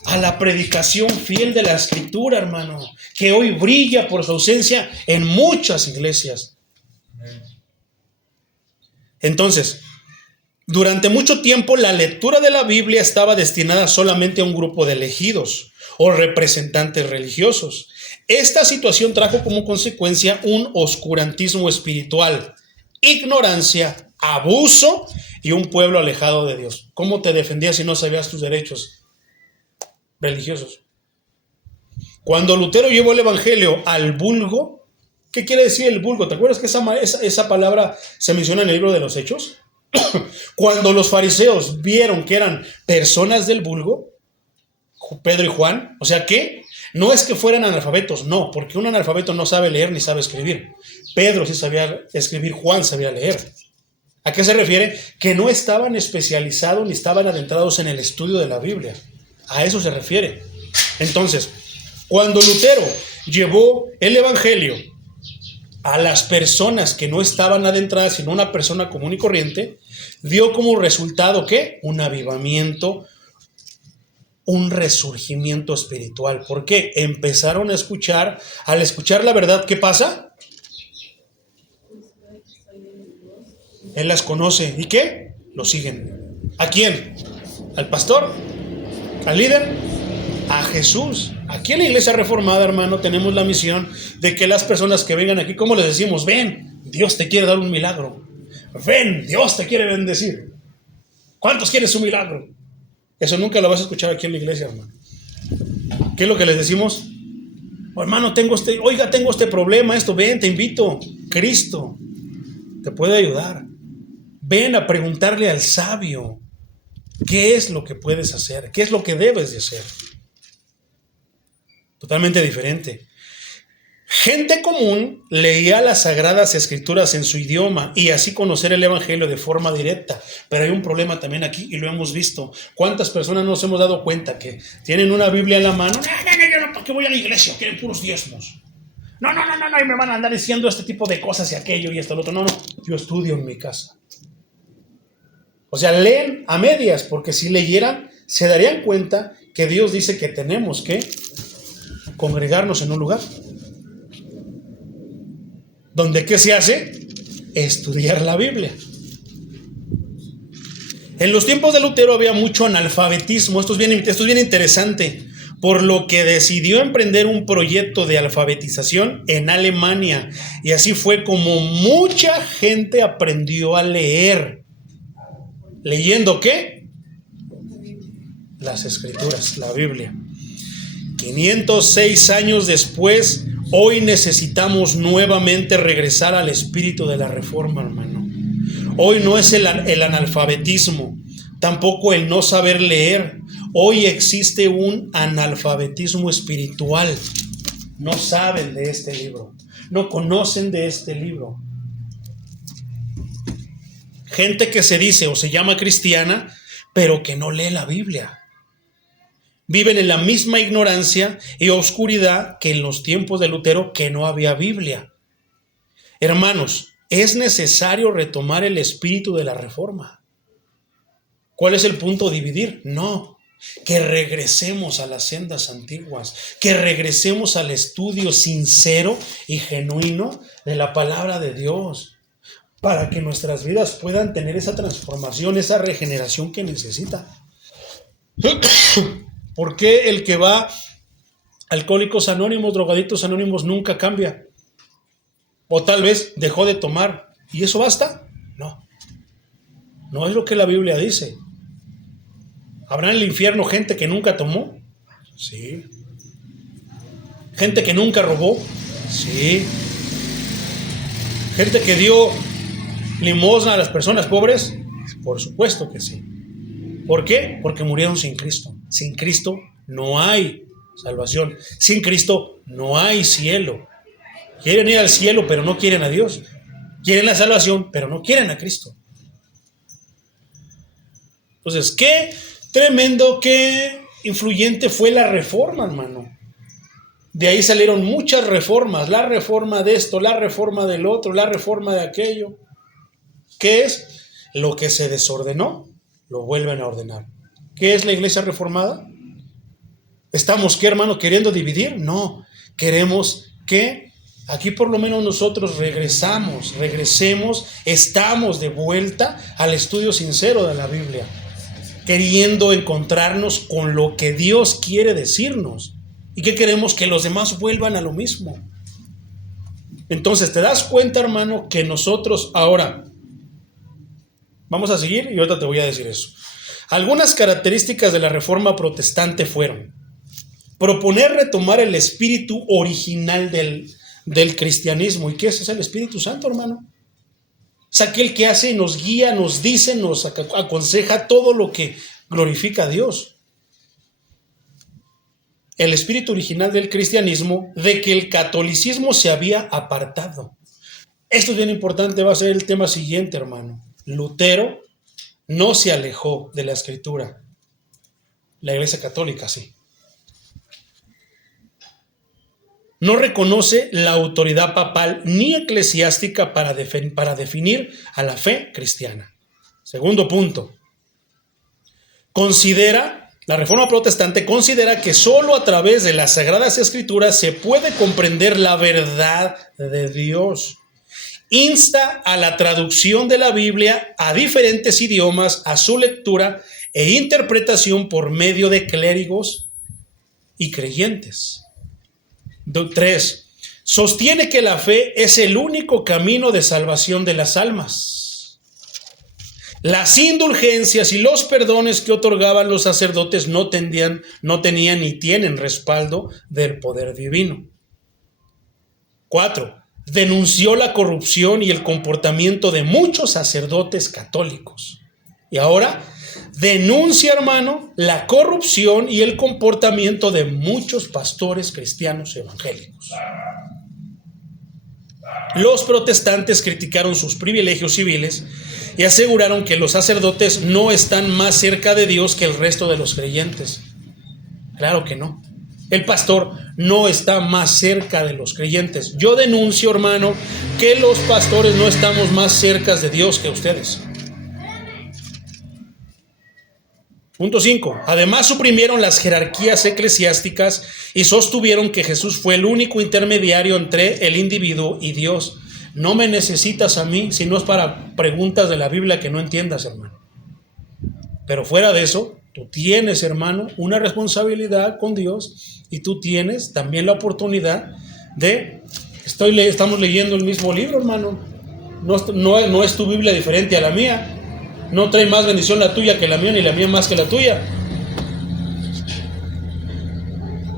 a la predicación fiel de la Escritura, hermano, que hoy brilla por su ausencia en muchas iglesias. Entonces, durante mucho tiempo la lectura de la Biblia estaba destinada solamente a un grupo de elegidos o representantes religiosos. Esta situación trajo como consecuencia un oscurantismo espiritual, ignorancia, abuso y un pueblo alejado de Dios. ¿Cómo te defendías si no sabías tus derechos religiosos? Cuando Lutero llevó el evangelio al vulgo, ¿qué quiere decir el vulgo? ¿Te acuerdas que esa palabra se menciona en el libro de los Hechos? Cuando los fariseos vieron que eran personas del vulgo, Pedro y Juan, o sea que no es que fueran analfabetos, no, porque un analfabeto no sabe leer ni sabe escribir. Pedro sí sabía escribir, Juan sabía leer. ¿A qué se refiere? Que no estaban especializados ni estaban adentrados en el estudio de la Biblia. A eso se refiere. Entonces, cuando Lutero llevó el evangelio a las personas que no estaban adentradas, sino una persona común y corriente, dio como resultado ¿qué? Un avivamiento, un resurgimiento espiritual. ¿Por qué? Empezaron a escuchar, al escuchar la verdad, ¿qué pasa? Él las conoce. ¿Y qué? Lo siguen. ¿A quién? ¿Al pastor? ¿Al líder? A Jesús. Aquí en la iglesia reformada, hermano, tenemos la misión de que las personas que vengan aquí, ¿cómo les decimos? Ven, Dios te quiere dar un milagro. Ven, Dios te quiere bendecir. ¿Cuántos quieren su milagro? Eso nunca lo vas a escuchar aquí en la iglesia, hermano. ¿Qué es lo que les decimos? Oh, hermano, tengo este problema, ven, te invito. Cristo te puede ayudar. Ven a preguntarle al sabio qué es lo que puedes hacer, qué es lo que debes de hacer. Totalmente diferente. Gente común leía las Sagradas Escrituras en su idioma y así conocer el Evangelio de forma directa. Pero hay un problema también aquí y lo hemos visto. ¿Cuántas personas nos hemos dado cuenta que tienen una Biblia en la mano? No, ¿para qué voy a la iglesia? Quieren puros diezmos. No, y me van a andar diciendo este tipo de cosas y aquello y esto, lo otro. No, yo estudio en mi casa. O sea, leen a medias, porque si leyeran, se darían cuenta que Dios dice que tenemos que congregarnos en un lugar. ¿Donde qué se hace? Estudiar la Biblia. En los tiempos de Lutero había mucho analfabetismo. Esto es bien interesante, por lo que decidió emprender un proyecto de alfabetización en Alemania. Y así fue como mucha gente aprendió a leer. ¿Leyendo qué? Las Escrituras, la Biblia. 506 años después, hoy necesitamos nuevamente regresar al espíritu de la Reforma, hermano. Hoy no es el analfabetismo, tampoco el no saber leer. Hoy existe un analfabetismo espiritual. No saben de este libro, no conocen de este libro. Gente que se dice o se llama cristiana, pero que no lee la Biblia. Viven en la misma ignorancia y oscuridad que en los tiempos de Lutero, que no había Biblia. Hermanos, es necesario retomar el espíritu de la Reforma. ¿Cuál es el punto? Dividir. No, que regresemos a las sendas antiguas, que regresemos al estudio sincero y genuino de la palabra de Dios, para que nuestras vidas puedan tener esa transformación, esa regeneración que necesita. ¿Por qué el que va a Alcohólicos Anónimos, Drogadictos Anónimos nunca cambia? O tal vez dejó de tomar. ¿Y eso basta? No. No es lo que la Biblia dice. ¿Habrá en el infierno gente que nunca tomó? Sí. ¿Gente que nunca robó? Sí. ¿Gente que dio limosna a las personas pobres? Por supuesto que sí. ¿Por qué? Porque murieron sin Cristo. Sin Cristo no hay salvación. Sin Cristo no hay cielo. Quieren ir al cielo, pero no quieren a Dios. Quieren la salvación, pero no quieren a Cristo. Entonces, qué tremendo, qué influyente fue la reforma, hermano. De ahí salieron muchas reformas. La reforma de esto, la reforma del otro, la reforma de aquello. ¿Qué es? Lo que se desordenó, lo vuelven a ordenar. ¿Qué es la iglesia reformada? ¿Estamos, qué, hermano, queriendo dividir? No, queremos que aquí por lo menos nosotros regresemos, estamos de vuelta al estudio sincero de la Biblia, queriendo encontrarnos con lo que Dios quiere decirnos y que queremos que los demás vuelvan a lo mismo. Entonces, ¿te das cuenta, hermano, que nosotros ahora vamos a seguir y ahorita te voy a decir eso? Algunas características de la Reforma Protestante fueron proponer retomar el espíritu original del cristianismo. ¿Y qué es? Es el Espíritu Santo, hermano. Es aquel que hace, nos guía, nos dice, nos aconseja todo lo que glorifica a Dios. El espíritu original del cristianismo, de que el catolicismo se había apartado. Esto es bien importante, va a ser el tema siguiente, hermano. Lutero no se alejó de la Escritura. La Iglesia Católica sí. No reconoce la autoridad papal ni eclesiástica para definir a la fe cristiana. Segundo punto. La Reforma Protestante considera que solo a través de las Sagradas Escrituras se puede comprender la verdad de Dios. Insta a la traducción de la Biblia a diferentes idiomas, a su lectura e interpretación por medio de clérigos y creyentes. 3. Sostiene que la fe es el único camino de salvación de las almas. Las indulgencias y los perdones que otorgaban los sacerdotes no tenían ni tienen respaldo del poder divino. 4. Denunció la corrupción y el comportamiento de muchos sacerdotes católicos. Y ahora denuncia, hermano, la corrupción y el comportamiento de muchos pastores cristianos evangélicos. Los protestantes criticaron sus privilegios civiles y aseguraron que los sacerdotes no están más cerca de Dios que el resto de los creyentes. Claro que no. El pastor no está más cerca de los creyentes. Yo denuncio, hermano, que los pastores no estamos más cerca de Dios que ustedes. Punto 5. Además suprimieron las jerarquías eclesiásticas y sostuvieron que Jesús fue el único intermediario entre el individuo y Dios. No me necesitas a mí si no es para preguntas de la Biblia que no entiendas, hermano. Pero fuera de eso, tú tienes, hermano, una responsabilidad con Dios y tú tienes también la oportunidad de... Estamos leyendo el mismo libro, hermano. No es tu Biblia diferente a la mía. No trae más bendición la tuya que la mía, ni la mía más que la tuya.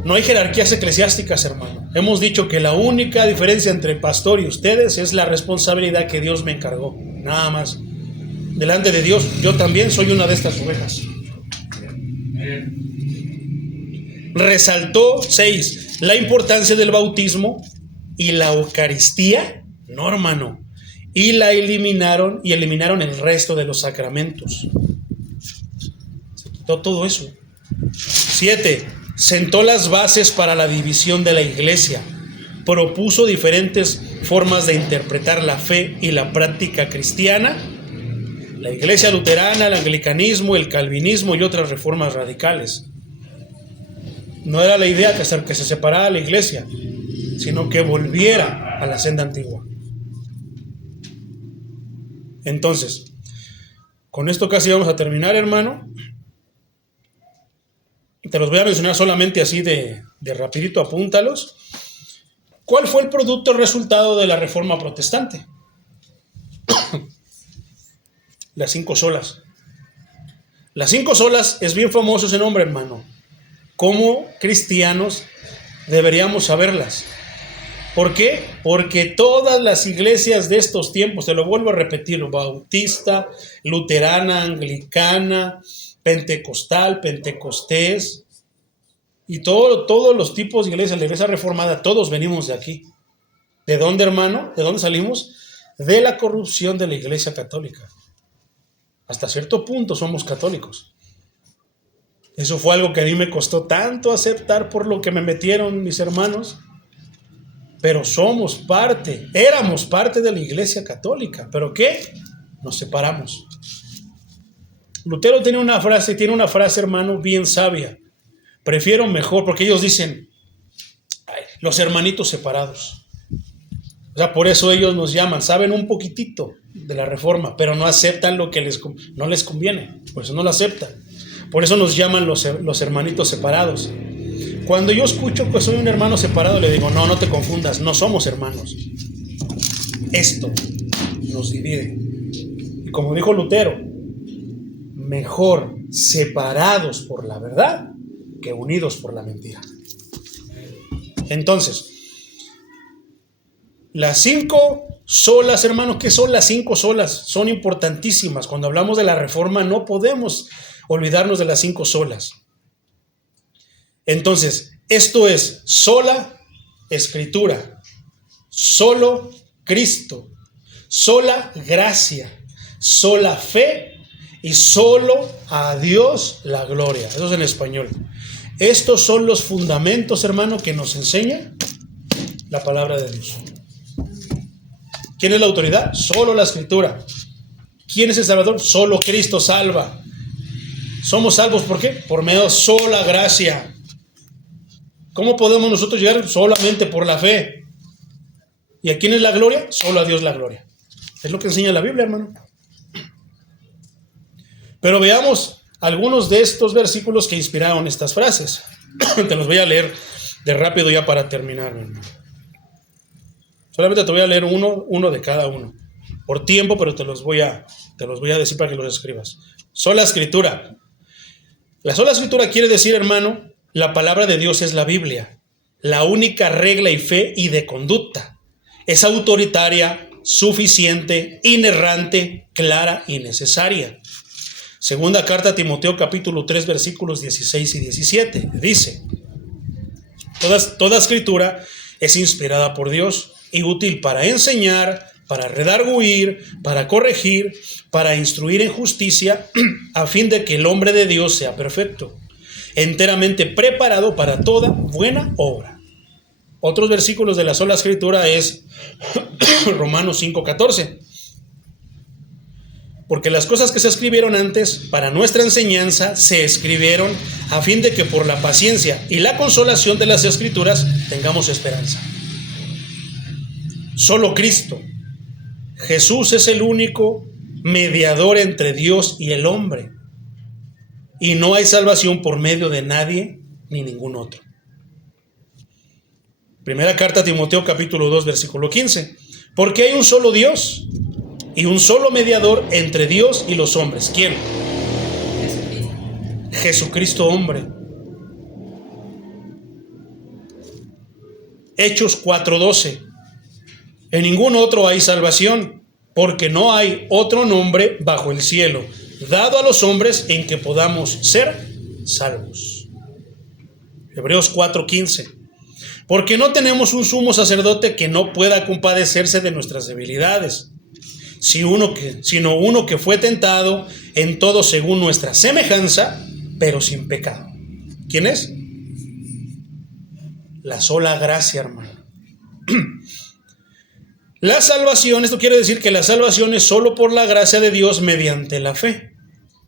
No hay jerarquías eclesiásticas, hermano. Hemos dicho que la única diferencia entre el pastor y ustedes es la responsabilidad que Dios me encargó. Nada más. Delante de Dios, yo también soy una de estas ovejas. Resaltó 6. La importancia del bautismo y la Eucaristía. No, hermano. Y eliminaron el resto de los sacramentos. Se quitó todo eso. 7. Sentó las bases para la división de la iglesia. Propuso diferentes formas de interpretar la fe y la práctica cristiana. La iglesia luterana, el anglicanismo, el calvinismo y otras reformas radicales. No era la idea que se separara la iglesia, sino que volviera a la senda antigua. Entonces, con esto casi vamos a terminar, hermano. Te los voy a mencionar solamente así de rapidito, apúntalos. ¿Cuál fue el producto resultado de la Reforma Protestante? Las 5 solas. Las 5 solas es bien famoso ese nombre, hermano. Como cristianos deberíamos saberlas. ¿Por qué? Porque todas las iglesias de estos tiempos, te lo vuelvo a repetir, bautista, luterana, anglicana, pentecostal, pentecostés, y todos los tipos de iglesias, la iglesia reformada, todos venimos de aquí. ¿De dónde, hermano? ¿De dónde salimos? De la corrupción de la iglesia católica. Hasta cierto punto somos católicos. Eso fue algo que a mí me costó tanto aceptar por lo que me metieron mis hermanos. Pero éramos parte de la iglesia católica. ¿Pero qué? Nos separamos. Lutero tiene una frase, hermano, bien sabia. Prefiero mejor, porque ellos dicen, los hermanitos separados. O sea, por eso ellos nos llaman, saben un poquitito de la reforma, pero no aceptan lo que no les conviene, por eso no lo aceptan. Por eso nos llaman los hermanitos separados. Cuando yo escucho que soy un hermano separado, le digo, no te confundas, no somos hermanos. Esto nos divide. Y como dijo Lutero, mejor separados por la verdad que unidos por la mentira. Entonces, las 5 solas, hermanos, ¿qué son las 5 solas? Son importantísimas. Cuando hablamos de la reforma no podemos olvidarnos de las 5 solas. Entonces, esto es sola Escritura, solo Cristo, sola gracia, sola fe y solo a Dios la gloria. Eso es en español. Estos son los fundamentos, hermano, que nos enseña la palabra de Dios. ¿Quién es la autoridad? Solo la Escritura. ¿Quién es el Salvador? Solo Cristo salva. ¿Somos salvos por qué? Por medio de sola gracia. ¿Cómo podemos nosotros llegar? Solamente por la fe. ¿Y a quién es la gloria? Solo a Dios la gloria. Es lo que enseña la Biblia, hermano. Pero veamos algunos de estos versículos que inspiraron estas frases. Te los voy a leer de rápido ya para terminar, hermano. Solamente te voy a leer uno de cada uno. Por tiempo, pero te los voy a decir para que los escribas. Sola Escritura. La sola Escritura quiere decir, hermano, la palabra de Dios es la Biblia, la única regla y fe y de conducta. Es autoritaria, suficiente, inerrante, clara y necesaria. Segunda carta a Timoteo, capítulo 3, versículos 16 y 17. Dice, toda Escritura es inspirada por Dios y útil para enseñar, para redarguir, para corregir, para instruir en justicia, a fin de que el hombre de Dios sea perfecto, enteramente preparado para toda buena obra. Otros versículos de la sola Escritura es Romanos 5:14. Porque las cosas que se escribieron antes para nuestra enseñanza se escribieron a fin de que por la paciencia y la consolación de las Escrituras tengamos esperanza. Solo Cristo. Jesús es el único mediador entre Dios y el hombre. Y no hay salvación por medio de nadie ni ningún otro. Primera carta a Timoteo, capítulo 2, versículo 15. Porque hay un solo Dios y un solo mediador entre Dios y los hombres. ¿Quién? Jesucristo hombre. Hechos 4:12. En ningún otro hay salvación, porque no hay otro nombre bajo el cielo dado a los hombres en que podamos ser salvos. Hebreos 4:15. Porque no tenemos un sumo sacerdote que no pueda compadecerse de nuestras debilidades, sino uno que fue tentado en todo según nuestra semejanza, pero sin pecado. ¿Quién es? La sola gracia, hermano. La salvación, esto quiere decir que la salvación es solo por la gracia de Dios mediante la fe.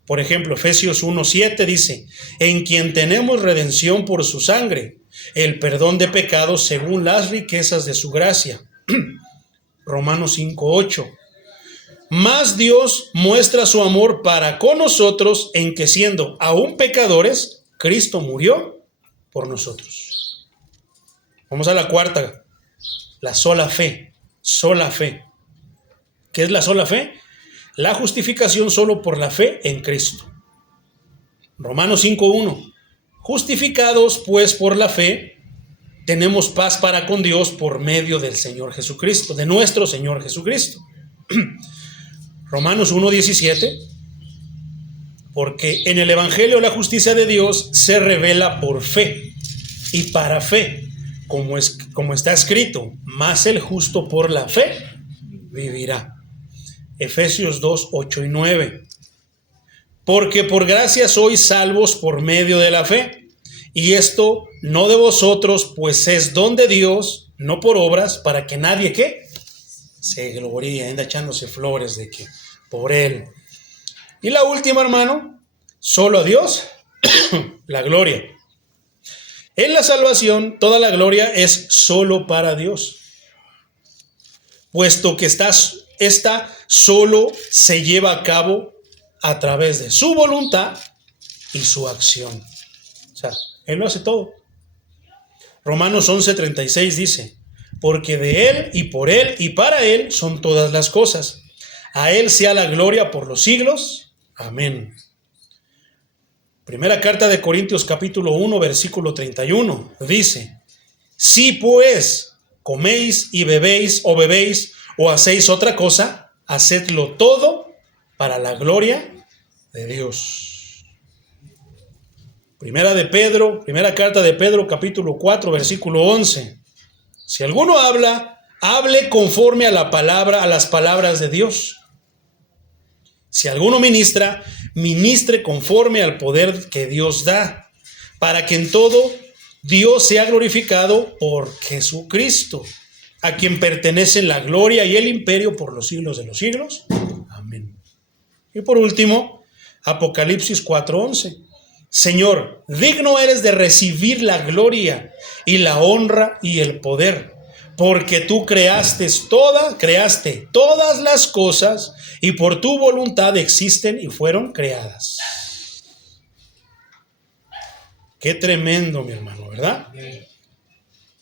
Por ejemplo, Efesios 1:7 dice, en quien tenemos redención por su sangre, el perdón de pecados según las riquezas de su gracia. Romanos 5:8. Mas Dios muestra su amor para con nosotros en que siendo aún pecadores, Cristo murió por nosotros. Vamos a la cuarta. la sola fe. Sola fe. ¿Qué es la sola fe? La justificación solo por la fe en Cristo. Romanos 5:1. Justificados pues por la fe, tenemos paz para con Dios por medio del Señor Jesucristo, de nuestro Señor Jesucristo. Romanos 1:17. Porque en el Evangelio la justicia de Dios se revela por fe y para fe, como está escrito, mas el justo por la fe vivirá. Efesios 2:8-9. Porque por gracia sois salvos por medio de la fe, y esto no de vosotros, pues es don de Dios, no por obras, para que nadie ¿qué? Se gloríe, anda echándose flores de que por él. Y la última, hermano, solo a Dios la gloria. En la salvación, toda la gloria es solo para Dios, puesto que esta solo se lleva a cabo a través de su voluntad y su acción. O sea, Él lo hace todo. Romanos 11:36 dice, porque de Él y por Él y para Él son todas las cosas. A Él sea la gloria por los siglos. Amén. Primera carta de Corintios capítulo 1 versículo 31 dice, si pues coméis y bebéis o hacéis otra cosa, hacedlo todo para la gloria de Dios. Primera carta de Pedro capítulo 4 versículo 11. Si alguno habla, hable conforme a las palabras de Dios. Si alguno ministra, ministre conforme al poder que Dios da, para que en todo Dios sea glorificado por Jesucristo, a quien pertenecen la gloria y el imperio por los siglos de los siglos. Amén. Y por último, Apocalipsis 4:11. Señor, digno eres de recibir la gloria y la honra y el poder, porque tú creaste todas las cosas y por tu voluntad existen y fueron creadas. Qué tremendo, mi hermano, ¿verdad?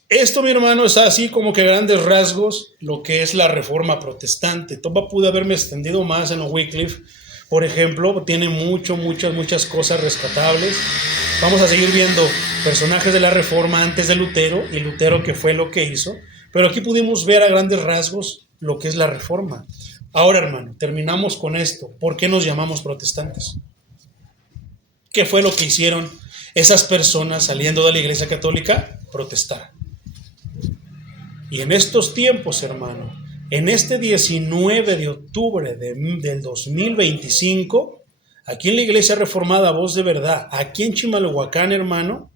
Esto, mi hermano, es así como que a grandes rasgos lo que es la reforma protestante. Pude haberme extendido más en Wycliffe, por ejemplo, tiene muchas cosas rescatables. Vamos a seguir viendo personajes de la reforma antes de Lutero y Lutero qué fue lo que hizo. Pero aquí pudimos ver a grandes rasgos lo que es la reforma. Ahora, hermano, terminamos con esto. ¿Por qué nos llamamos protestantes? ¿Qué fue lo que hicieron esas personas saliendo de la Iglesia Católica? Protestar. Y en estos tiempos, hermano, en este 19 de octubre del 2025, aquí en la Iglesia Reformada Voz de Verdad, aquí en Chimalhuacán, hermano,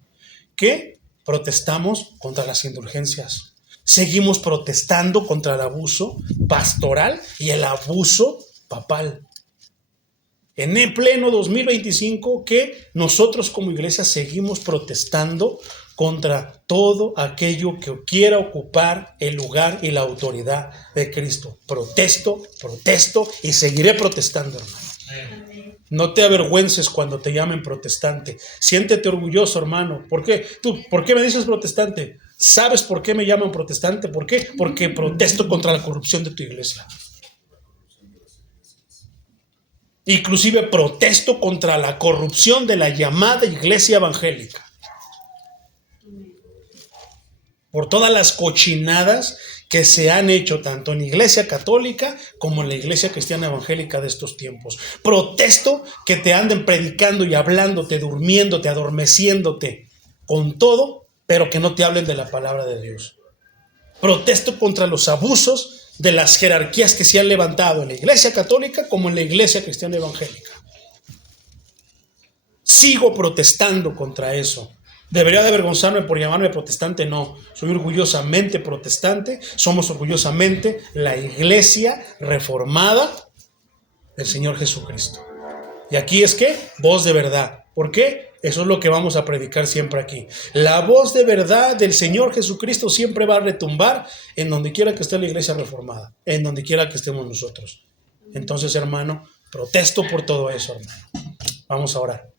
que protestamos contra las indulgencias. Seguimos protestando contra el abuso pastoral y el abuso papal. En el pleno 2025 que nosotros como iglesia seguimos protestando contra todo aquello que quiera ocupar el lugar y la autoridad de Cristo. Protesto y seguiré protestando, hermano. No te avergüences cuando te llamen protestante. Siéntete orgulloso, hermano. ¿Por qué? ¿Por qué me dices protestante? ¿Sabes por qué me llaman protestante? ¿Por qué? Porque protesto contra la corrupción de tu iglesia. Inclusive protesto contra la corrupción de la llamada iglesia evangélica. Por todas las cochinadas que se han hecho tanto en la iglesia católica como en la iglesia cristiana evangélica de estos tiempos. Protesto que te anden predicando y hablándote, durmiéndote, adormeciéndote con todo, pero que no te hablen de la palabra de Dios. Protesto contra los abusos de las jerarquías que se han levantado en la iglesia católica como en la iglesia cristiana evangélica. Sigo protestando contra eso. ¿Debería de avergonzarme por llamarme protestante? No, soy orgullosamente protestante, somos orgullosamente la iglesia reformada del Señor Jesucristo. Y aquí es que, voz de verdad. ¿Por qué? Eso es lo que vamos a predicar siempre aquí. La voz de verdad del Señor Jesucristo siempre va a retumbar en donde quiera que esté la iglesia reformada, en donde quiera que estemos nosotros. Entonces, hermano, protesto por todo eso, hermano. Vamos a orar.